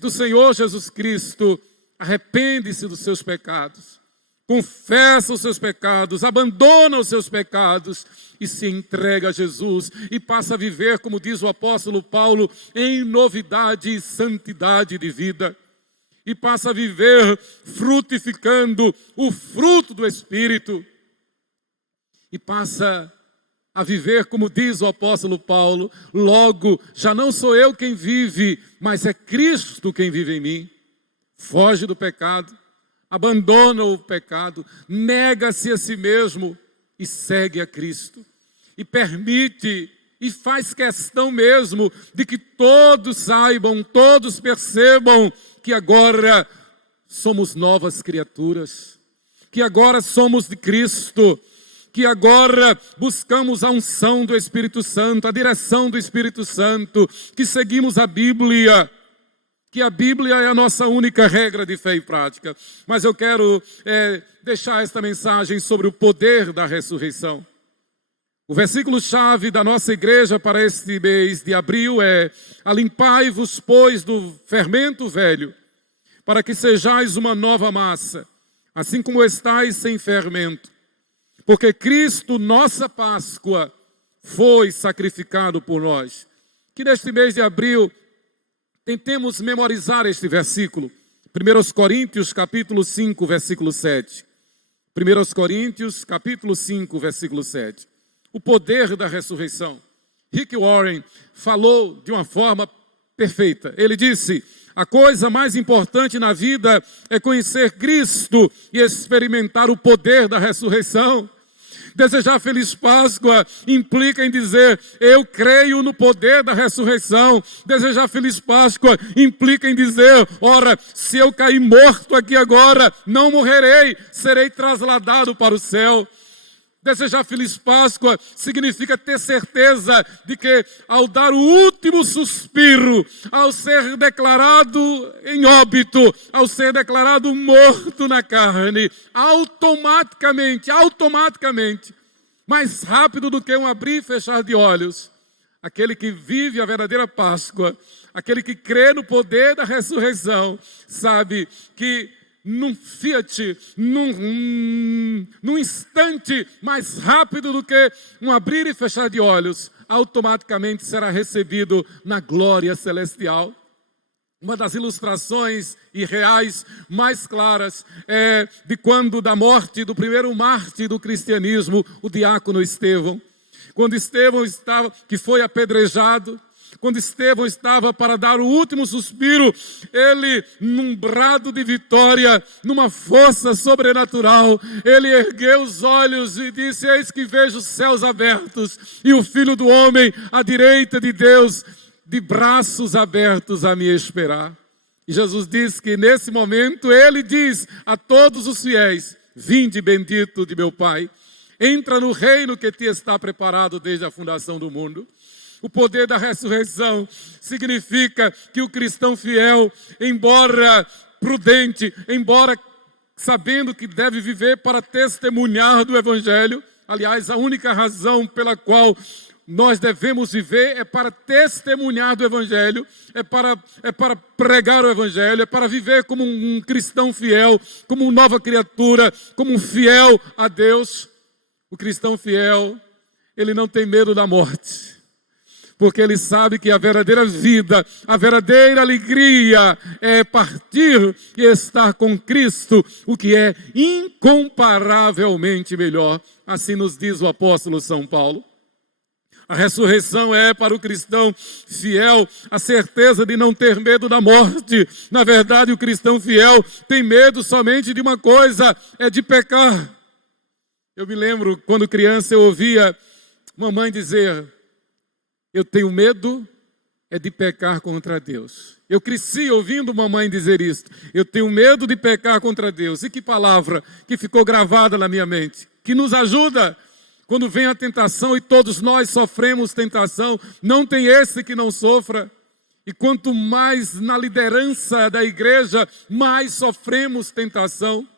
do Senhor Jesus Cristo, arrepende-se dos seus pecados, confessa os seus pecados, abandona os seus pecados e se entrega a Jesus e passa a viver, como diz o apóstolo Paulo, em novidade e santidade de vida. E passa a viver frutificando o fruto do Espírito. E passa a viver, como diz o apóstolo Paulo, logo, já não sou eu quem vive, mas é Cristo quem vive em mim. Foge do pecado, abandona o pecado, nega-se a si mesmo e segue a Cristo. E permite e faz questão mesmo de que todos saibam, todos percebam que agora somos novas criaturas, que agora somos de Cristo, que agora buscamos a unção do Espírito Santo, a direção do Espírito Santo, que seguimos a Bíblia, que a Bíblia é a nossa única regra de fé e prática. Mas eu quero deixar esta mensagem sobre o poder da ressurreição. O versículo-chave da nossa igreja para este mês de abril é: alimpai-vos, pois, do fermento velho, para que sejais uma nova massa, assim como estáis sem fermento. Porque Cristo, nossa Páscoa, foi sacrificado por nós. Que neste mês de abril, tentemos memorizar este versículo. 1 Coríntios, capítulo 5, versículo 7. 1 Coríntios, capítulo 5, versículo 7. O poder da ressurreição. Rick Warren falou de uma forma perfeita. Ele disse: a coisa mais importante na vida é conhecer Cristo e experimentar o poder da ressurreição. Desejar feliz Páscoa implica em dizer: eu creio no poder da ressurreição. Desejar feliz Páscoa implica em dizer: ora, se eu cair morto aqui agora, não morrerei, serei trasladado para o céu. Desejar feliz Páscoa significa ter certeza de que, ao dar o último suspiro, ao ser declarado em óbito, ao ser declarado morto na carne, automaticamente, mais rápido do que um abrir e fechar de olhos, aquele que vive a verdadeira Páscoa, aquele que crê no poder da ressurreição, sabe que num fiat, num instante mais rápido do que um abrir e fechar de olhos, automaticamente será recebido na glória celestial. Uma das ilustrações e reais mais claras é de quando da morte do primeiro mártir do cristianismo, o diácono Estevão. Quando Estevão que foi apedrejado, quando Estevão estava para dar o último suspiro, ele, num brado de vitória, numa força sobrenatural, ele ergueu os olhos e disse: eis que vejo os céus abertos e o Filho do Homem à direita de Deus, de braços abertos a me esperar. E Jesus diz que nesse momento ele diz a todos os fiéis: vinde bendito de meu Pai, entra no reino que te está preparado desde a fundação do mundo. O poder da ressurreição significa que o cristão fiel, embora prudente, embora sabendo que deve viver para testemunhar do Evangelho, aliás, a única razão pela qual nós devemos viver é para testemunhar do Evangelho, é para pregar o Evangelho, é para viver como um cristão fiel, como uma nova criatura, como um fiel a Deus. O cristão fiel, ele não tem medo da morte, porque ele sabe que a verdadeira vida, a verdadeira alegria é partir e estar com Cristo, o que é incomparavelmente melhor. Assim nos diz o apóstolo São Paulo. A ressurreição é para o cristão fiel a certeza de não ter medo da morte. Na verdade, o cristão fiel tem medo somente de uma coisa, é de pecar. Eu me lembro, quando criança, eu ouvia mamãe dizer: eu tenho medo é de pecar contra Deus. Eu cresci ouvindo mamãe dizer isso. Eu tenho medo de pecar contra Deus. E que palavra que ficou gravada na minha mente, que nos ajuda quando vem a tentação, e todos nós sofremos tentação. Não tem esse que não sofra. E quanto mais na liderança da igreja, mais sofremos tentação.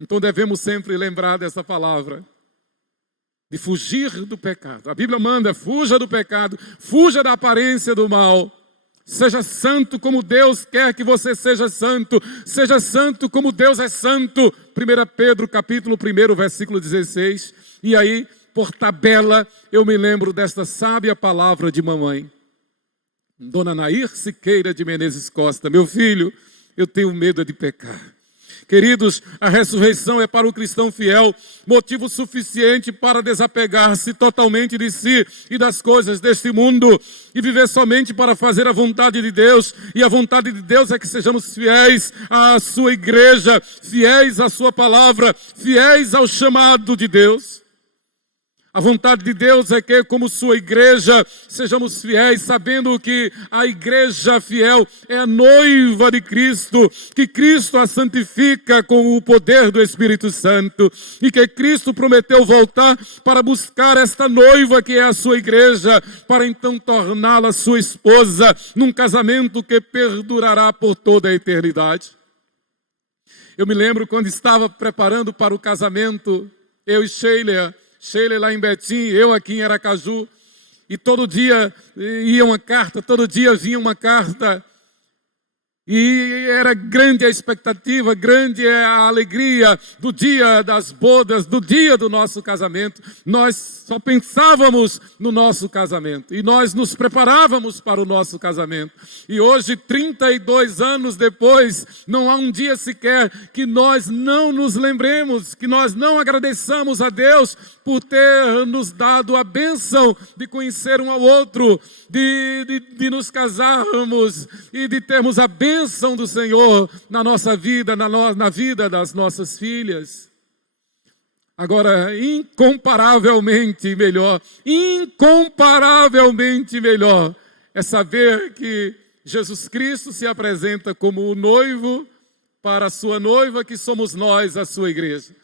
Então devemos sempre lembrar dessa palavra, de fugir do pecado. A Bíblia manda: fuja do pecado, fuja da aparência do mal. Seja santo como Deus quer que você seja santo como Deus é santo. 1 Pedro capítulo 1, versículo 16. E aí, por tabela, eu me lembro desta sábia palavra de mamãe. Dona Nair Siqueira de Menezes Costa: meu filho, eu tenho medo de pecar. Queridos, a ressurreição é para o cristão fiel motivo suficiente para desapegar-se totalmente de si e das coisas deste mundo e viver somente para fazer a vontade de Deus. E a vontade de Deus é que sejamos fiéis à sua igreja, fiéis à sua palavra, fiéis ao chamado de Deus. A vontade de Deus é que, como sua igreja, sejamos fiéis, sabendo que a igreja fiel é a noiva de Cristo, que Cristo a santifica com o poder do Espírito Santo, e que Cristo prometeu voltar para buscar esta noiva que é a sua igreja, para então torná-la sua esposa, num casamento que perdurará por toda a eternidade. Eu me lembro quando estava preparando para o casamento, eu e Sheila lá em Betim, eu aqui em Aracaju, e todo dia ia uma carta, todo dia vinha uma carta, e era grande a expectativa, grande a alegria do dia das bodas, do dia do nosso casamento. Nós só pensávamos no nosso casamento, e nós nos preparávamos para o nosso casamento. E hoje, 32 anos depois, não há um dia sequer que nós não nos lembremos, que nós não agradeçamos a Deus por ter nos dado a bênção de conhecer um ao outro, de nos casarmos e de termos a bênção do Senhor na nossa vida, na vida das nossas filhas. Agora, incomparavelmente melhor é saber que Jesus Cristo se apresenta como o noivo para a sua noiva, que somos nós, a sua igreja.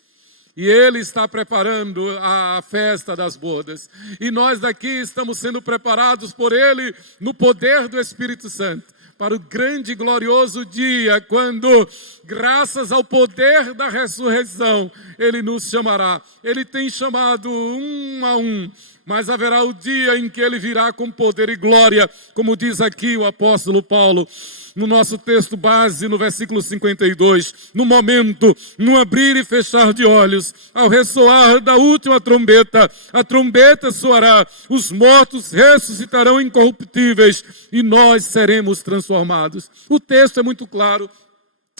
E Ele está preparando a festa das bodas. E nós daqui estamos sendo preparados por Ele no poder do Espírito Santo, para o grande e glorioso dia, quando, graças ao poder da ressurreição, Ele nos chamará. Ele tem chamado um a um, mas haverá o dia em que Ele virá com poder e glória, como diz aqui o apóstolo Paulo, no nosso texto base, no versículo 52, no momento, no abrir e fechar de olhos, ao ressoar da última trombeta, a trombeta soará, os mortos ressuscitarão incorruptíveis e nós seremos transformados. O texto é muito claro.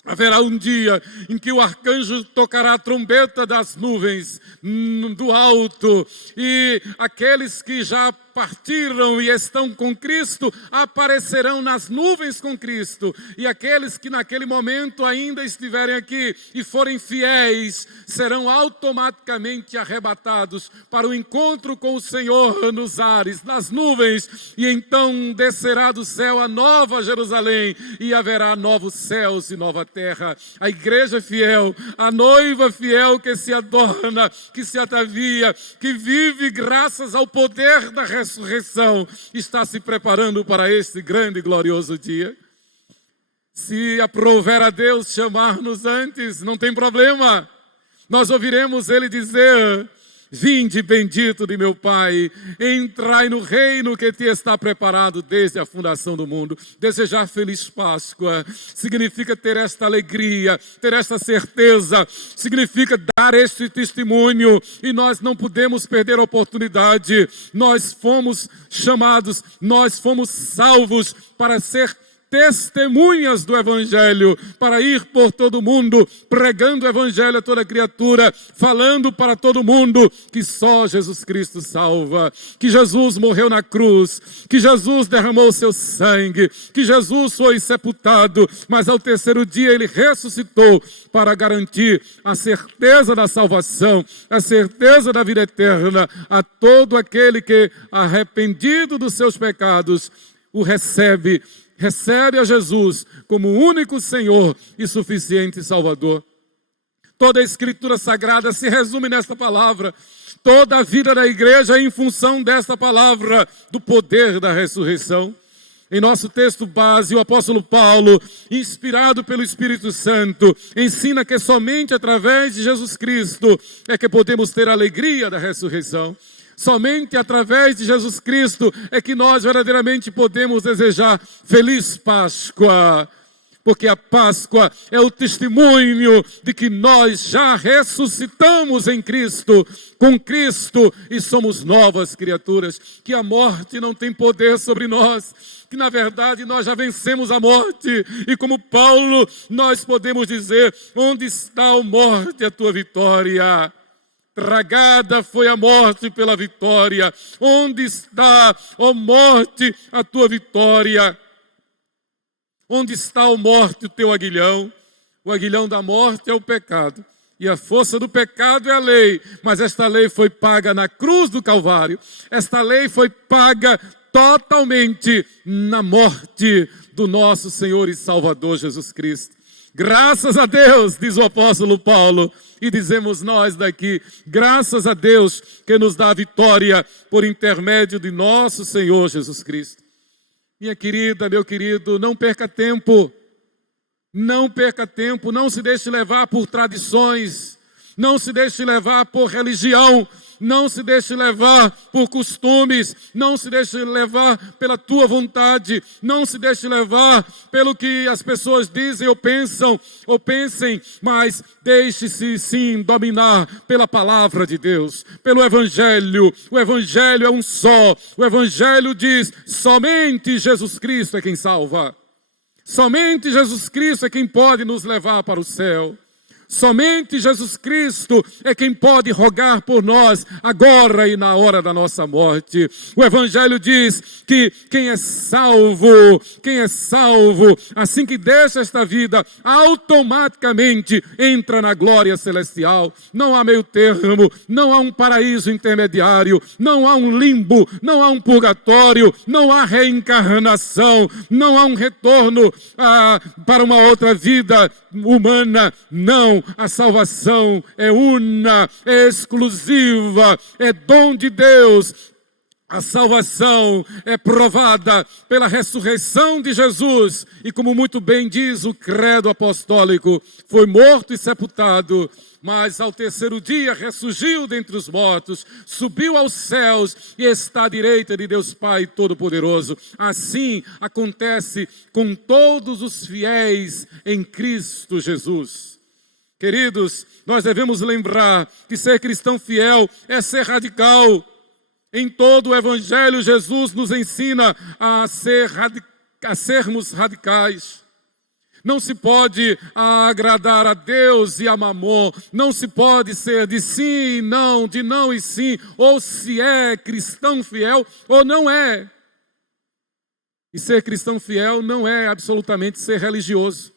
Haverá um dia em que o arcanjo tocará a trombeta das nuvens do alto, e aqueles que já partiram e estão com Cristo, aparecerão nas nuvens com Cristo. E aqueles que naquele momento ainda estiverem aqui e forem fiéis, serão automaticamente arrebatados para o encontro com o Senhor nos ares, nas nuvens. E então descerá do céu a nova Jerusalém e haverá novos céus e nova terra. A igreja fiel, a noiva fiel que se adorna, que se atavia, que vive graças ao poder da ressurreição, está se preparando para este grande e glorioso dia. Se aprouver a Deus chamar-nos antes, não tem problema. Nós ouviremos Ele dizer: vinde bendito de meu Pai, entrai no reino que te está preparado desde a fundação do mundo. Desejar feliz Páscoa significa ter esta alegria, ter esta certeza, significa dar este testemunho, e nós não podemos perder a oportunidade. Nós fomos chamados, nós fomos salvos para ser testemunhas do Evangelho, para ir por todo mundo, pregando o Evangelho a toda criatura, falando para todo mundo que só Jesus Cristo salva, que Jesus morreu na cruz, que Jesus derramou o seu sangue, que Jesus foi sepultado, mas ao terceiro dia Ele ressuscitou para garantir a certeza da salvação, a certeza da vida eterna a todo aquele que, arrependido dos seus pecados, o recebe a Jesus como o único Senhor e suficiente Salvador. Toda a Escritura Sagrada se resume nesta palavra. Toda a vida da igreja é em função desta palavra, do poder da ressurreição. Em nosso texto base, o apóstolo Paulo, inspirado pelo Espírito Santo, ensina que somente através de Jesus Cristo é que podemos ter a alegria da ressurreição. Somente através de Jesus Cristo é que nós verdadeiramente podemos desejar feliz Páscoa. Porque a Páscoa é o testemunho de que nós já ressuscitamos em Cristo, com Cristo, e somos novas criaturas. Que a morte não tem poder sobre nós, que na verdade nós já vencemos a morte. E como Paulo, nós podemos dizer: onde está, ó morte, a tua vitória? Tragada foi a morte pela vitória. Onde está, ó morte, a tua vitória? Onde está, ó morte, o teu aguilhão? O aguilhão da morte é o pecado. E a força do pecado é a lei. Mas esta lei foi paga na cruz do Calvário. Esta lei foi paga totalmente na morte do nosso Senhor e Salvador Jesus Cristo. Graças a Deus, diz o apóstolo Paulo, e dizemos nós daqui: graças a Deus que nos dá a vitória por intermédio de nosso Senhor Jesus Cristo. Minha querida, meu querido, não perca tempo, não perca tempo, não se deixe levar por tradições, não se deixe levar por religião, não se deixe levar por costumes, não se deixe levar pela tua vontade, não se deixe levar pelo que as pessoas dizem ou pensem, mas deixe-se sim dominar pela palavra de Deus, pelo Evangelho. O Evangelho é um só. O Evangelho diz: somente Jesus Cristo é quem salva. Somente Jesus Cristo é quem pode nos levar para o céu. Somente Jesus Cristo é quem pode rogar por nós agora e na hora da nossa morte. O Evangelho diz que quem é salvo, assim que deixa esta vida, automaticamente entra na glória celestial. Não há meio termo, não há um paraíso intermediário, não há um limbo, não há um purgatório, não há reencarnação, não há um retorno para uma outra vida humana. Não. A salvação é una, é exclusiva, é dom de Deus. A salvação é provada pela ressurreição de Jesus. E como muito bem diz o credo apostólico, foi morto e sepultado, mas ao terceiro dia ressurgiu dentre os mortos, subiu aos céus e está à direita de Deus Pai Todo-Poderoso. Assim acontece com todos os fiéis em Cristo Jesus. Queridos, nós devemos lembrar que ser cristão fiel é ser radical. Em todo o Evangelho, Jesus nos ensina a sermos radicais. Não se pode agradar a Deus e a Mamon. Não se pode ser de sim e não, de não e sim. Ou se é cristão fiel ou não é. E ser cristão fiel não é absolutamente ser religioso.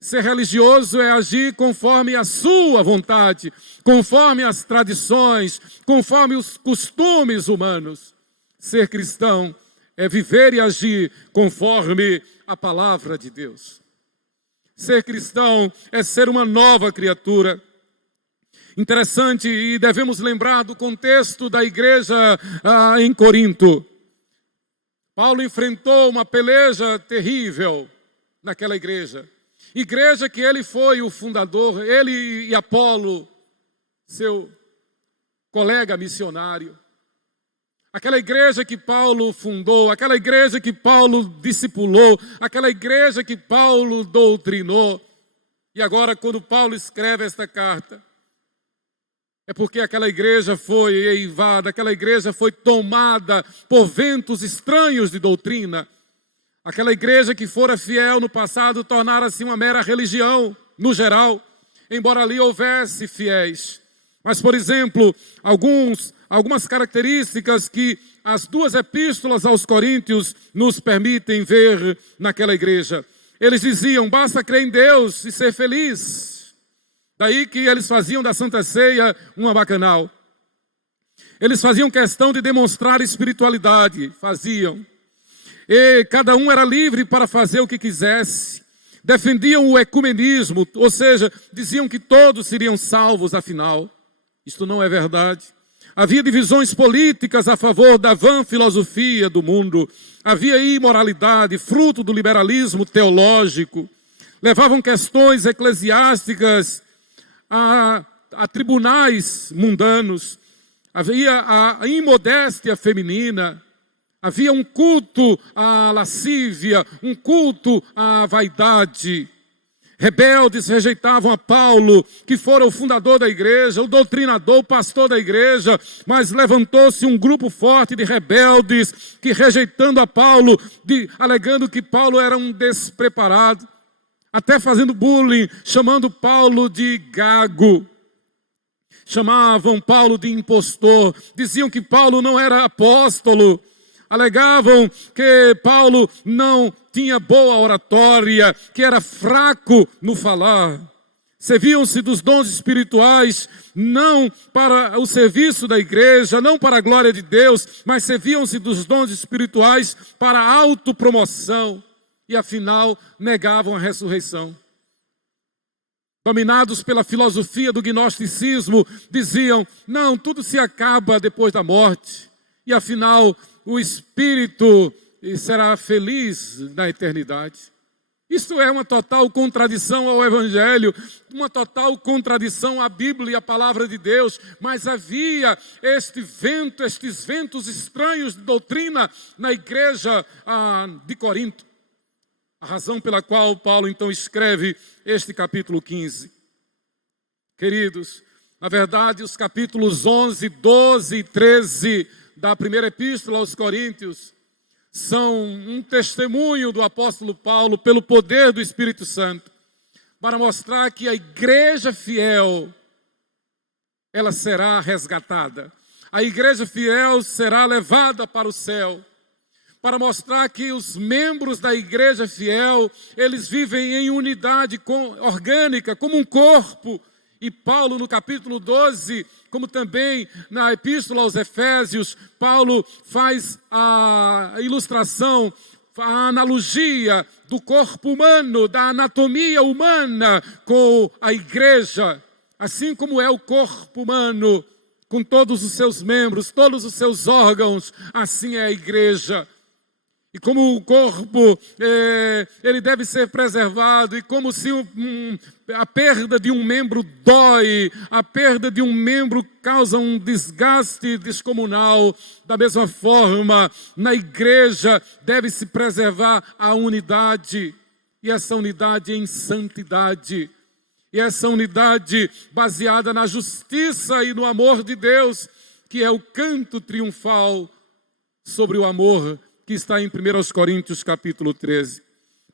Ser religioso é agir conforme a sua vontade, conforme as tradições, conforme os costumes humanos. Ser cristão é viver e agir conforme a palavra de Deus. Ser cristão é ser uma nova criatura. Interessante, e devemos lembrar do contexto da igreja em Corinto. Paulo enfrentou uma peleja terrível naquela igreja. Igreja que ele foi o fundador, ele e Apolo, seu colega missionário. Aquela igreja que Paulo fundou, aquela igreja que Paulo discipulou, aquela igreja que Paulo doutrinou. E agora, quando Paulo escreve esta carta, é porque aquela igreja foi eivada, aquela igreja foi tomada por ventos estranhos de doutrina. Aquela igreja que fora fiel no passado tornara-se uma mera religião, no geral, embora ali houvesse fiéis. Mas, por exemplo, algumas características que as duas epístolas aos Coríntios nos permitem ver naquela igreja. Eles diziam, basta crer em Deus e ser feliz. Daí que eles faziam da Santa Ceia uma bacanal. Eles faziam questão de demonstrar espiritualidade, faziam. E cada um era livre para fazer o que quisesse. Defendiam o ecumenismo, ou seja, diziam que todos seriam salvos, afinal. Isto não é verdade. Havia divisões políticas a favor da vã filosofia do mundo. Havia imoralidade, fruto do liberalismo teológico. Levavam questões eclesiásticas a tribunais mundanos. Havia a imodéstia feminina. Havia um culto à lascívia, um culto à vaidade. Rebeldes rejeitavam a Paulo, que fora o fundador da igreja, o doutrinador, o pastor da igreja, mas levantou-se um grupo forte de rebeldes que, rejeitando a Paulo, alegando que Paulo era um despreparado, até fazendo bullying, chamando Paulo de gago. Chamavam Paulo de impostor, diziam que Paulo não era apóstolo, alegavam que Paulo não tinha boa oratória, que era fraco no falar. Serviam-se dos dons espirituais, não para o serviço da igreja, não para a glória de Deus, mas serviam-se dos dons espirituais para a autopromoção. E afinal, negavam a ressurreição. Dominados pela filosofia do gnosticismo, diziam, não, tudo se acaba depois da morte. E afinal, o espírito será feliz na eternidade. Isso é uma total contradição ao Evangelho, uma total contradição à Bíblia e à Palavra de Deus. Mas havia estes ventos estranhos de doutrina na igreja de Corinto. A razão pela qual Paulo então escreve este capítulo 15. Queridos, na verdade os capítulos 11, 12 e 13 da primeira epístola aos Coríntios são um testemunho do apóstolo Paulo pelo poder do Espírito Santo para mostrar que a igreja fiel ela será resgatada. A igreja fiel será levada para o céu, para mostrar que os membros da igreja fiel, eles vivem em unidade orgânica, como um corpo. E Paulo, no capítulo 12, como também na epístola aos Efésios, Paulo faz a ilustração, a analogia do corpo humano, da anatomia humana com a igreja. Assim como é o corpo humano, com todos os seus membros, todos os seus órgãos, assim é a igreja. E como o corpo, ele deve ser preservado, e como se a perda de um membro dói, a perda de um membro causa um desgaste descomunal, da mesma forma, na igreja deve-se preservar a unidade, e essa unidade em santidade, e essa unidade baseada na justiça e no amor de Deus, que é o canto triunfal sobre o amor que está em 1 Coríntios capítulo 13.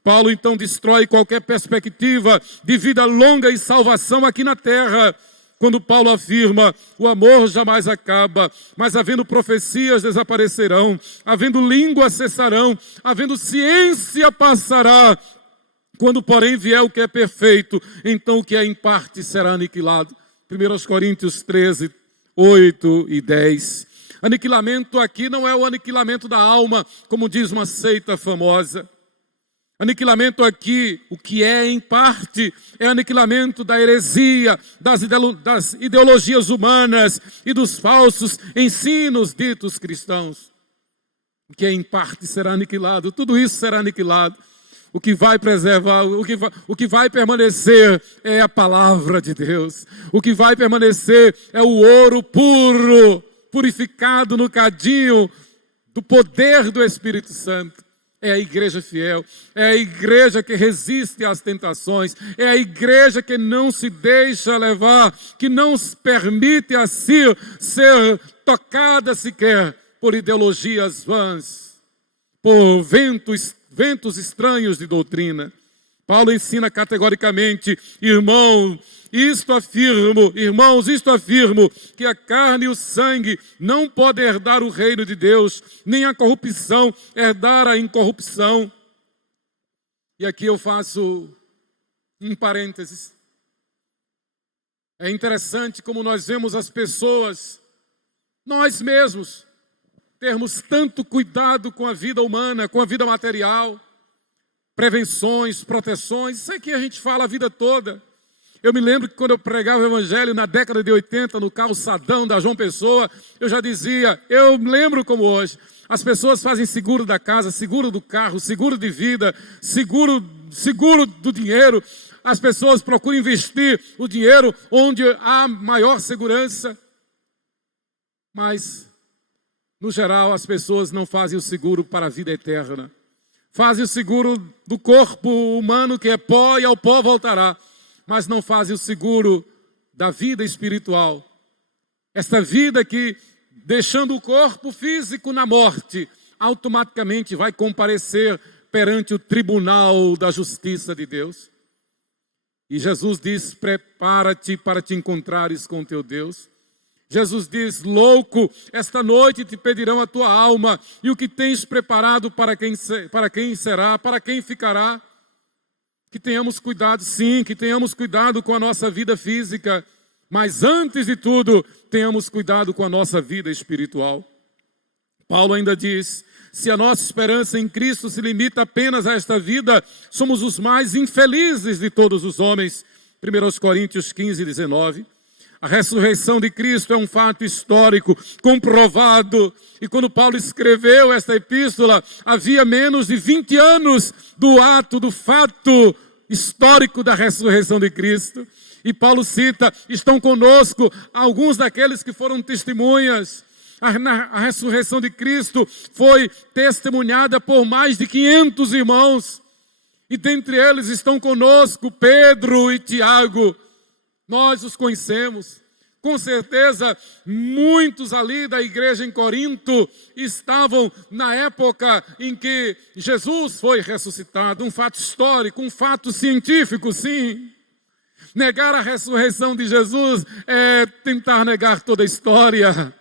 Paulo então destrói qualquer perspectiva de vida longa e salvação aqui na terra, quando Paulo afirma: o amor jamais acaba, mas havendo profecias desaparecerão, havendo língua cessarão, havendo ciência passará. Quando, porém, vier o que é perfeito, então o que é em parte será aniquilado. 1 Coríntios 13, 8 e 10. Aniquilamento aqui não é o aniquilamento da alma, como diz uma seita famosa. Aniquilamento aqui, o que é em parte, é aniquilamento da heresia, das ideologias humanas e dos falsos ensinos ditos cristãos. O que é em parte será aniquilado, tudo isso será aniquilado. O que vai preservar, o que vai permanecer é a palavra de Deus. O que vai permanecer é o ouro puro, purificado no cadinho do poder do Espírito Santo. É a igreja fiel, é a igreja que resiste às tentações, é a igreja que não se deixa levar, que não se permite a si ser tocada sequer por ideologias vãs, por ventos estranhos de doutrina. Paulo ensina categoricamente: irmãos, isto afirmo, que a carne e o sangue não podem herdar o reino de Deus, nem a corrupção herdar a incorrupção. E aqui eu faço um parênteses. É interessante como nós vemos as pessoas, nós mesmos, termos tanto cuidado com a vida humana, com a vida material, prevenções, proteções, isso aqui a gente fala a vida toda. Eu me lembro que quando eu pregava o evangelho na década de 80, no calçadão da João Pessoa, eu já dizia, eu lembro como hoje, as pessoas fazem seguro da casa, seguro do carro, seguro de vida, seguro do dinheiro. As pessoas procuram investir o dinheiro onde há maior segurança, mas no geral, as pessoas não fazem o seguro para a vida eterna. Fazem o seguro do corpo humano, que é pó, e ao pó voltará. Mas não fazem o seguro da vida espiritual. Esta vida que, deixando o corpo físico na morte, automaticamente vai comparecer perante o tribunal da justiça de Deus. E Jesus diz: prepara-te para te encontrares com teu Deus. Jesus diz: louco, esta noite te pedirão a tua alma, e o que tens preparado para quem será, para quem ficará. Que tenhamos cuidado, sim, que tenhamos cuidado com a nossa vida física, mas antes de tudo, tenhamos cuidado com a nossa vida espiritual. Paulo ainda diz: se a nossa esperança em Cristo se limita apenas a esta vida, somos os mais infelizes de todos os homens. 1 Coríntios 15, 19. A ressurreição de Cristo é um fato histórico, comprovado. E quando Paulo escreveu esta epístola, havia menos de 20 anos do fato histórico da ressurreição de Cristo. E Paulo cita: estão conosco alguns daqueles que foram testemunhas. A ressurreição de Cristo foi testemunhada por mais de 500 irmãos. E dentre eles estão conosco Pedro e Tiago. Nós os conhecemos. Com certeza, muitos ali da igreja em Corinto estavam na época em que Jesus foi ressuscitado. Um fato histórico, um fato científico, sim. Negar a ressurreição de Jesus é tentar negar toda a história.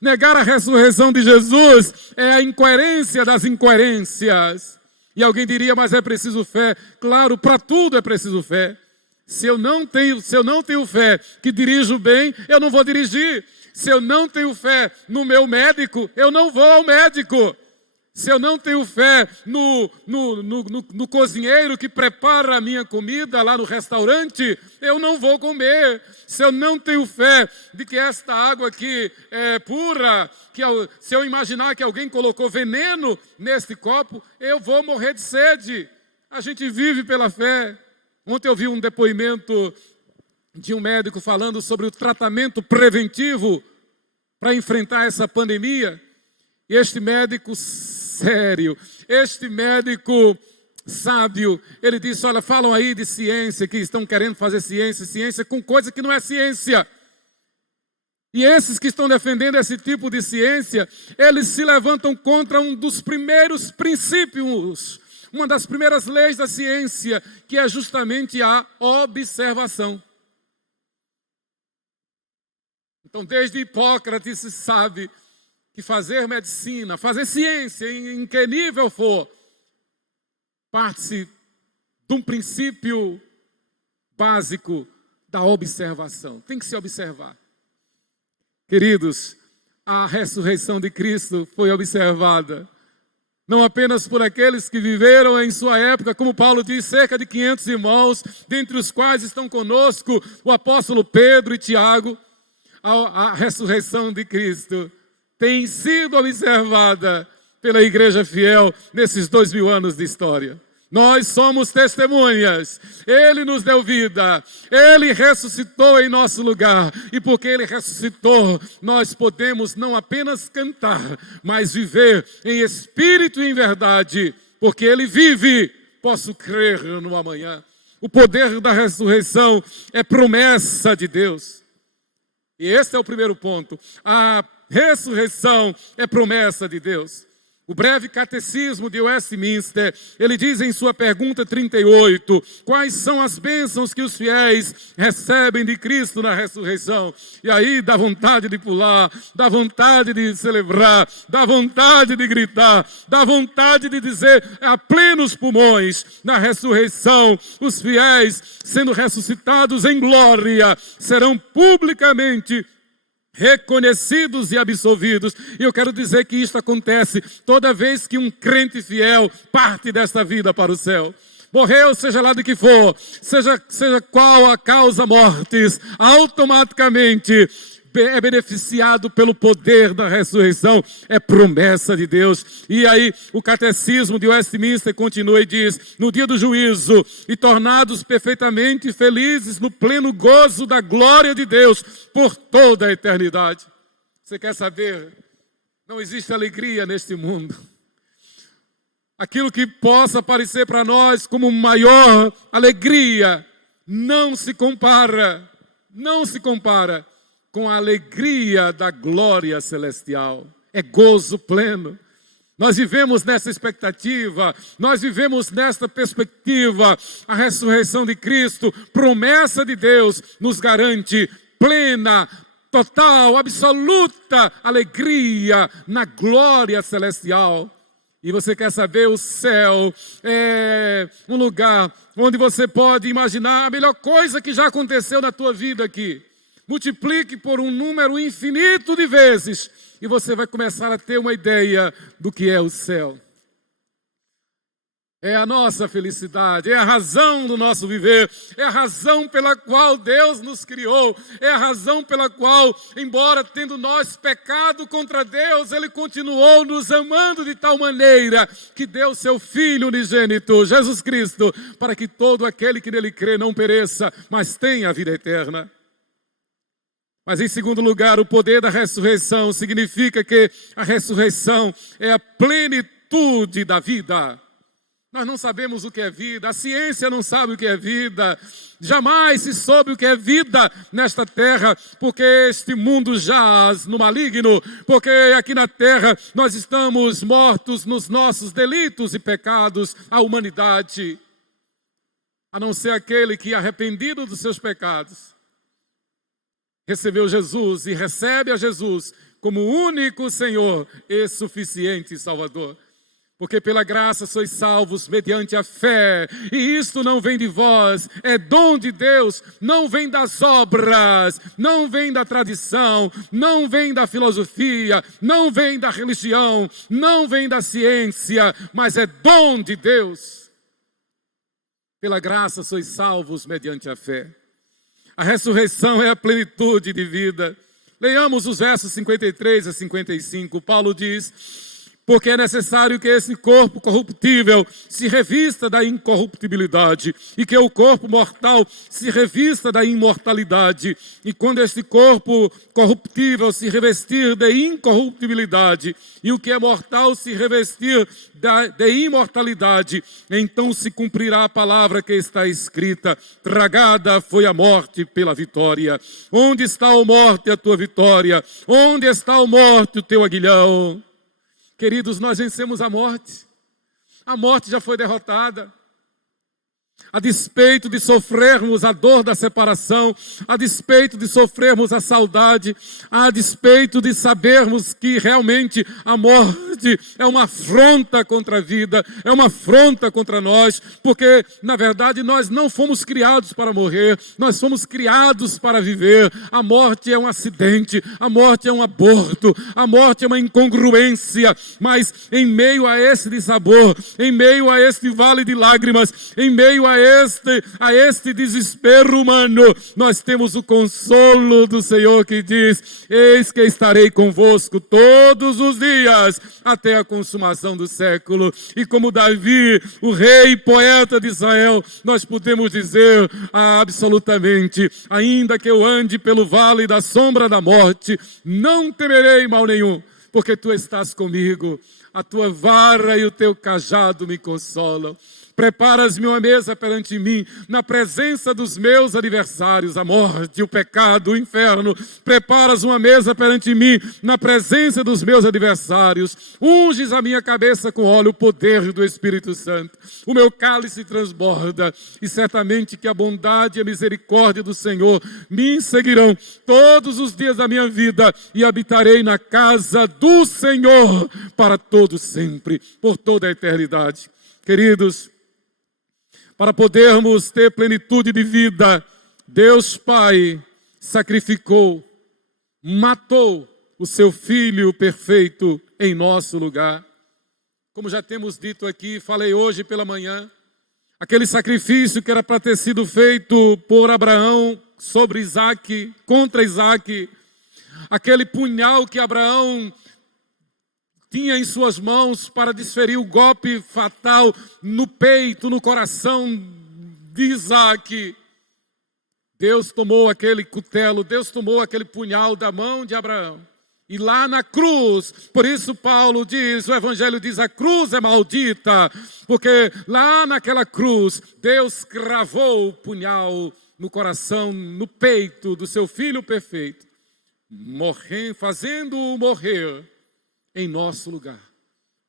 Negar a ressurreição de Jesus é a incoerência das incoerências. E alguém diria: mas é preciso fé. Claro, para tudo é preciso fé. Se eu não tenho fé que dirijo bem, eu não vou dirigir. Se eu não tenho fé no meu médico, eu não vou ao médico. Se eu não tenho fé no cozinheiro que prepara a minha comida lá no restaurante, eu não vou comer. Se eu não tenho fé de que esta água aqui é pura, se eu imaginar que alguém colocou veneno neste copo, eu vou morrer de sede. A gente vive pela fé. Ontem eu vi um depoimento de um médico falando sobre o tratamento preventivo para enfrentar essa pandemia. E este médico sério, este médico sábio, ele disse: olha, falam aí de ciência, que estão querendo fazer ciência com coisa que não é ciência. E esses que estão defendendo esse tipo de ciência, eles se levantam contra um dos primeiros princípios, uma das primeiras leis da ciência, que é justamente a observação. Então, desde Hipócrates se sabe que fazer medicina, fazer ciência, em que nível for, parte de um princípio básico da observação. Tem que se observar. Queridos, a ressurreição de Cristo foi observada não apenas por aqueles que viveram em sua época, como Paulo diz, cerca de 500 irmãos, dentre os quais estão conosco o apóstolo Pedro e Tiago. A ressurreição de Cristo tem sido observada pela igreja fiel nesses 2000 anos de história. Nós somos testemunhas. Ele nos deu vida. Ele ressuscitou em nosso lugar. E porque Ele ressuscitou, nós podemos não apenas cantar, mas viver em espírito e em verdade. Porque Ele vive, posso crer no amanhã. O poder da ressurreição é promessa de Deus. E esse é o primeiro ponto. A ressurreição é promessa de Deus. O breve catecismo de Westminster, ele diz em sua pergunta 38, quais são as bênçãos que os fiéis recebem de Cristo na ressurreição? E aí dá vontade de pular, dá vontade de celebrar, dá vontade de gritar, dá vontade de dizer a plenos pulmões, na ressurreição, os fiéis, sendo ressuscitados em glória, serão publicamente reconhecidos e absolvidos. E eu quero dizer que isto acontece toda vez que um crente fiel parte desta vida para o céu. Morreu, seja lá de que for, seja qual a causa mortis, automaticamente é beneficiado pelo poder da ressurreição, é promessa de Deus. E aí o catecismo de Westminster continua e diz, no dia do juízo, e tornados perfeitamente felizes no pleno gozo da glória de Deus por toda a eternidade. Você quer saber? Não existe alegria neste mundo. Aquilo que possa parecer para nós como maior alegria, não se compara com a alegria da glória celestial. É gozo pleno. Nós vivemos nessa expectativa, nós vivemos nesta perspectiva. A ressurreição de Cristo, promessa de Deus, nos garante plena, total, absoluta alegria na glória celestial. E você quer saber, o céu é um lugar onde você pode imaginar a melhor coisa que já aconteceu na tua vida aqui. Multiplique por um número infinito de vezes e você vai começar a ter uma ideia do que é o céu. É a nossa felicidade, é a razão do nosso viver, é a razão pela qual Deus nos criou, é a razão pela qual, embora tendo nós pecado contra Deus, Ele continuou nos amando de tal maneira que deu seu Filho unigênito, Jesus Cristo, para que todo aquele que nele crê não pereça, mas tenha a vida eterna. Mas, em segundo lugar, o poder da ressurreição significa que a ressurreição é a plenitude da vida. Nós não sabemos o que é vida, a ciência não sabe o que é vida, jamais se soube o que é vida nesta terra, porque este mundo jaz no maligno, porque aqui na terra nós estamos mortos nos nossos delitos e pecados, a humanidade, a não ser aquele que, arrependido dos seus pecados, recebeu Jesus e recebe a Jesus como único Senhor e suficiente Salvador. Porque pela graça sois salvos mediante a fé, e isto não vem de vós, é dom de Deus, não vem das obras, não vem da tradição, não vem da filosofia, não vem da religião, não vem da ciência, mas é dom de Deus. Pela graça sois salvos mediante a fé. A ressurreição é a plenitude de vida. Leiamos os versos 53 a 55. Paulo diz, porque é necessário que esse corpo corruptível se revista da incorruptibilidade e que o corpo mortal se revista da imortalidade. E quando este corpo corruptível se revestir de incorruptibilidade e o que é mortal se revestir de imortalidade, então se cumprirá a palavra que está escrita, tragada foi a morte pela vitória. Onde está, ó morte, a tua vitória? Onde está, ó morte, o teu aguilhão? Queridos, nós vencemos a morte. A morte já foi derrotada. A despeito de sofrermos a dor da separação, a despeito de sofrermos a saudade, a despeito de sabermos que realmente a morte é uma afronta contra a vida, é uma afronta contra nós, porque na verdade nós não fomos criados para morrer, nós fomos criados para viver. A morte é um acidente, a morte é um aborto, a morte é uma incongruência, mas em meio a esse dissabor, em meio a este vale de lágrimas, em meio a este desespero humano, nós temos o consolo do Senhor que diz: eis que estarei convosco todos os dias, até a consumação do século. E como Davi, o rei poeta de Israel, nós podemos dizer absolutamente: ainda que eu ande pelo vale da sombra da morte, não temerei mal nenhum, porque tu estás comigo, a tua vara e o teu cajado me consolam. Preparas-me uma mesa perante mim, na presença dos meus adversários, a morte, o pecado, o inferno. Preparas uma mesa perante mim, na presença dos meus adversários. Unges a minha cabeça com óleo, o poder do Espírito Santo. O meu cálice transborda, e certamente que a bondade e a misericórdia do Senhor me seguirão todos os dias da minha vida, e habitarei na casa do Senhor para todo sempre, por toda a eternidade. Queridos, para podermos ter plenitude de vida, Deus Pai sacrificou, matou o seu Filho perfeito em nosso lugar. Como já temos dito aqui, falei hoje pela manhã, aquele sacrifício que era para ter sido feito por Abraão sobre Isaque, contra Isaque, aquele punhal que Abraão tinha em suas mãos para desferir o golpe fatal no peito, no coração de Isaque. Deus tomou aquele cutelo, Deus tomou aquele punhal da mão de Abraão. E lá na cruz, por isso Paulo diz, o Evangelho diz, a cruz é maldita, porque lá naquela cruz, Deus cravou o punhal no coração, no peito do seu Filho perfeito, fazendo-o morrer em nosso lugar,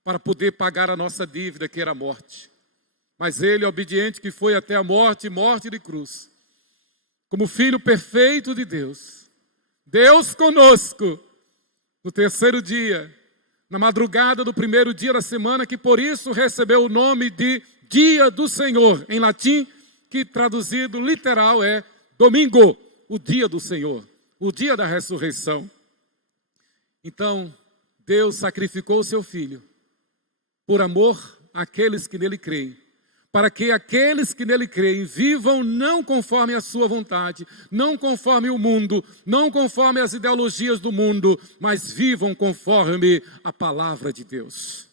para poder pagar a nossa dívida, que era a morte. Mas ele, obediente que foi até a morte, morte de cruz, como Filho perfeito de Deus, Deus conosco, no terceiro dia, na madrugada do primeiro dia da semana, que por isso recebeu o nome de Dia do Senhor, em latim, que traduzido literal é domingo, o dia do Senhor, o dia da ressurreição. Então, Deus sacrificou o seu Filho, por amor àqueles que nele creem, para que aqueles que nele creem vivam não conforme a sua vontade, não conforme o mundo, não conforme as ideologias do mundo, mas vivam conforme a palavra de Deus.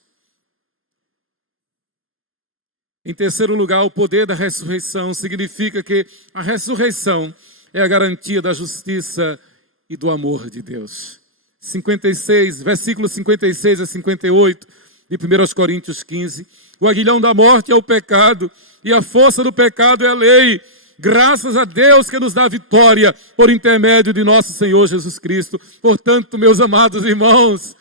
Em terceiro lugar, o poder da ressurreição significa que a ressurreição é a garantia da justiça e do amor de Deus. 56, versículos 56 a 58 de 1 Coríntios 15. O aguilhão da morte é o pecado, e a força do pecado é a lei. Graças a Deus que nos dá vitória por intermédio de nosso Senhor Jesus Cristo. Portanto, meus amados irmãos,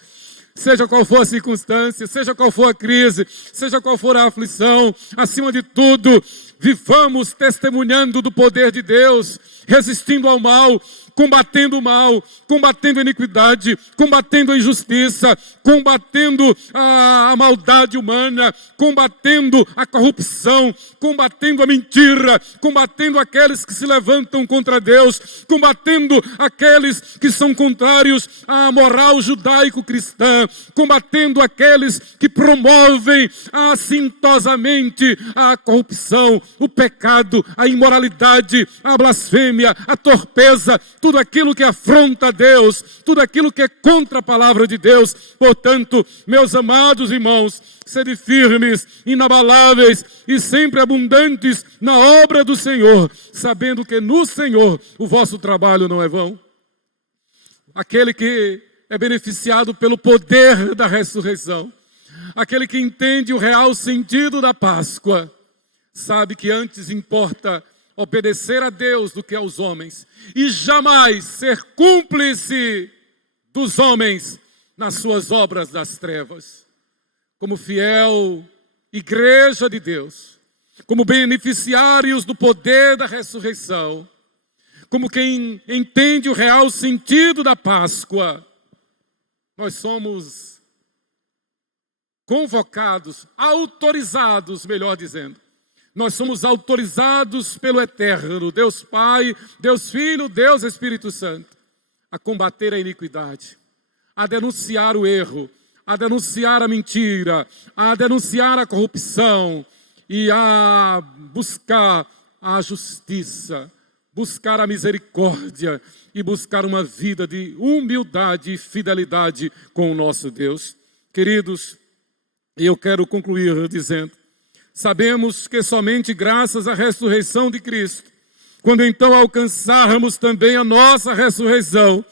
seja qual for a circunstância, seja qual for a crise, seja qual for a aflição, acima de tudo, vivamos testemunhando do poder de Deus, resistindo ao mal, combatendo o mal, combatendo a iniquidade, combatendo a injustiça, combatendo a maldade humana, combatendo a corrupção, combatendo a mentira, combatendo aqueles que se levantam contra Deus, combatendo aqueles que são contrários à moral judaico-cristã, combatendo aqueles que promovem assintosamente a corrupção, o pecado, a imoralidade, a blasfêmia, a torpeza, tudo aquilo que afronta a Deus, tudo aquilo que é contra a palavra de Deus. Portanto, meus amados irmãos, sede firmes, inabaláveis e sempre abundantes na obra do Senhor, sabendo que no Senhor o vosso trabalho não é vão. Aquele que é beneficiado pelo poder da ressurreição, aquele que entende o real sentido da Páscoa, sabe que antes importa obedecer a Deus do que aos homens, e jamais ser cúmplice dos homens nas suas obras das trevas. Como fiel igreja de Deus, como beneficiários do poder da ressurreição, como quem entende o real sentido da Páscoa, nós somos convocados, autorizados, melhor dizendo. Nós somos autorizados pelo Eterno, Deus Pai, Deus Filho, Deus Espírito Santo, a combater a iniquidade, a denunciar o erro, a denunciar a mentira, a denunciar a corrupção e a buscar a justiça, buscar a misericórdia e buscar uma vida de humildade e fidelidade com o nosso Deus. Queridos, eu quero concluir dizendo, sabemos que somente graças à ressurreição de Cristo, quando então alcançarmos também a nossa ressurreição,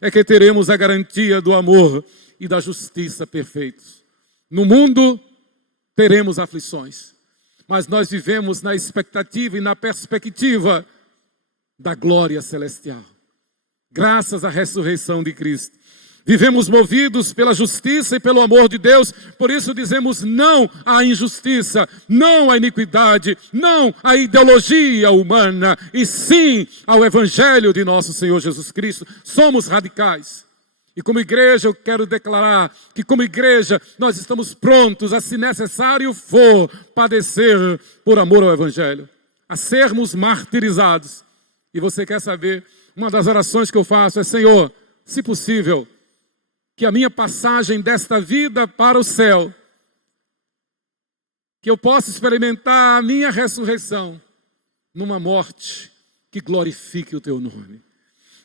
é que teremos a garantia do amor e da justiça perfeitos. No mundo teremos aflições, mas nós vivemos na expectativa e na perspectiva da glória celestial. Graças à ressurreição de Cristo. Vivemos movidos pela justiça e pelo amor de Deus, por isso dizemos não à injustiça, não à iniquidade, não à ideologia humana, e sim ao Evangelho de nosso Senhor Jesus Cristo. Somos radicais. E como igreja eu quero declarar que como igreja nós estamos prontos a, se necessário for, padecer por amor ao Evangelho, a sermos martirizados. E você quer saber, uma das orações que eu faço é: Senhor, se possível, que a minha passagem desta vida para o céu, que eu possa experimentar a minha ressurreição numa morte que glorifique o teu nome.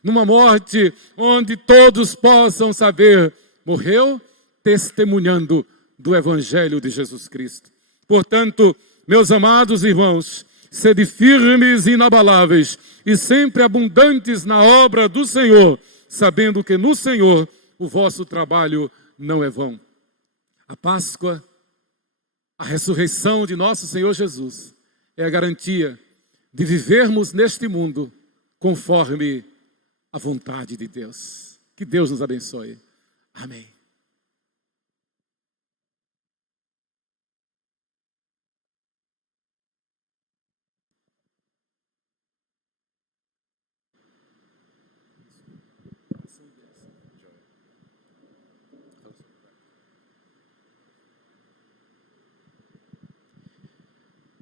Numa morte onde todos possam saber, morreu testemunhando do Evangelho de Jesus Cristo. Portanto, meus amados irmãos, sede firmes e inabaláveis e sempre abundantes na obra do Senhor, sabendo que no Senhor o vosso trabalho não é vão. A Páscoa, a ressurreição de nosso Senhor Jesus, é a garantia de vivermos neste mundo conforme a vontade de Deus. Que Deus nos abençoe. Amém.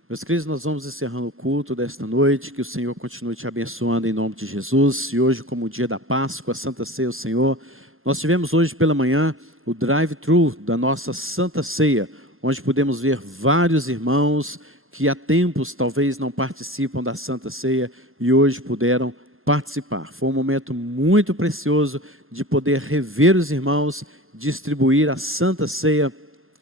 Meus queridos, nós vamos encerrando o culto desta noite, que o Senhor continue te abençoando em nome de Jesus. E hoje, como o dia da Páscoa, a Santa Ceia, o Senhor, nós tivemos hoje pela manhã o drive-thru da nossa Santa Ceia, onde pudemos ver vários irmãos que há tempos talvez não participam da Santa Ceia e hoje puderam participar. Foi um momento muito precioso de poder rever os irmãos, distribuir a Santa Ceia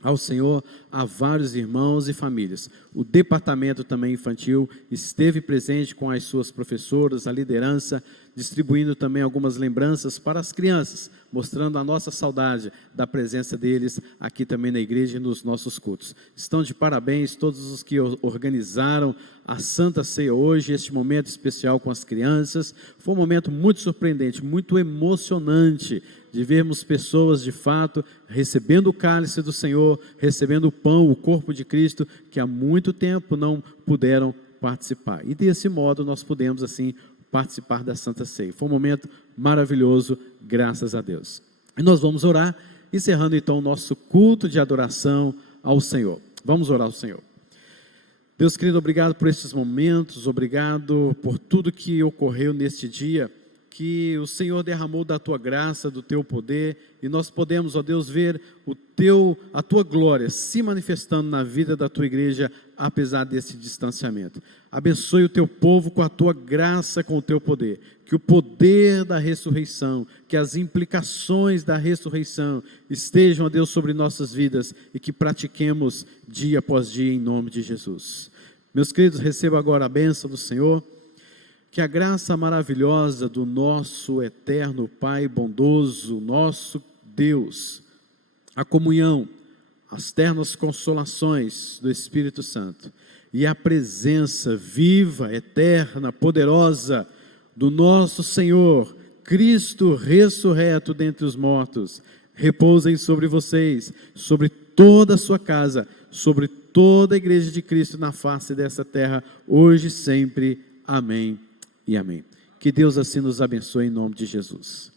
ao Senhor, a vários irmãos e famílias. O departamento também infantil esteve presente com as suas professoras, a liderança, distribuindo também algumas lembranças para as crianças, mostrando a nossa saudade da presença deles aqui também na igreja e nos nossos cultos. Estão de parabéns todos os que organizaram a Santa Ceia hoje, este momento especial com as crianças. Foi um momento muito surpreendente, muito emocionante, de vermos pessoas de fato recebendo o cálice do Senhor, recebendo o pão, o corpo de Cristo, que há muito tempo não puderam participar. E desse modo nós pudemos assim participar da Santa Ceia. Foi um momento maravilhoso, graças a Deus. E nós vamos orar, encerrando então o nosso culto de adoração ao Senhor. Vamos orar ao Senhor. Deus querido, obrigado por esses momentos, obrigado por tudo que ocorreu neste dia, que o Senhor derramou da Tua graça, do Teu poder, e nós podemos, ó Deus, ver a Tua glória se manifestando na vida da Tua igreja, apesar desse distanciamento. Abençoe o Teu povo com a Tua graça, com o Teu poder, que o poder da ressurreição, que as implicações da ressurreição estejam, ó Deus, sobre nossas vidas, e que pratiquemos dia após dia, em nome de Jesus. Meus queridos, receba agora a bênção do Senhor. Que a graça maravilhosa do nosso eterno Pai bondoso, nosso Deus, a comunhão, as ternas consolações do Espírito Santo e a presença viva, eterna, poderosa do nosso Senhor, Cristo ressurreto dentre os mortos, repousem sobre vocês, sobre toda a sua casa, sobre toda a igreja de Cristo na face dessa terra, hoje e sempre. Amém e amém. Que Deus assim nos abençoe em nome de Jesus.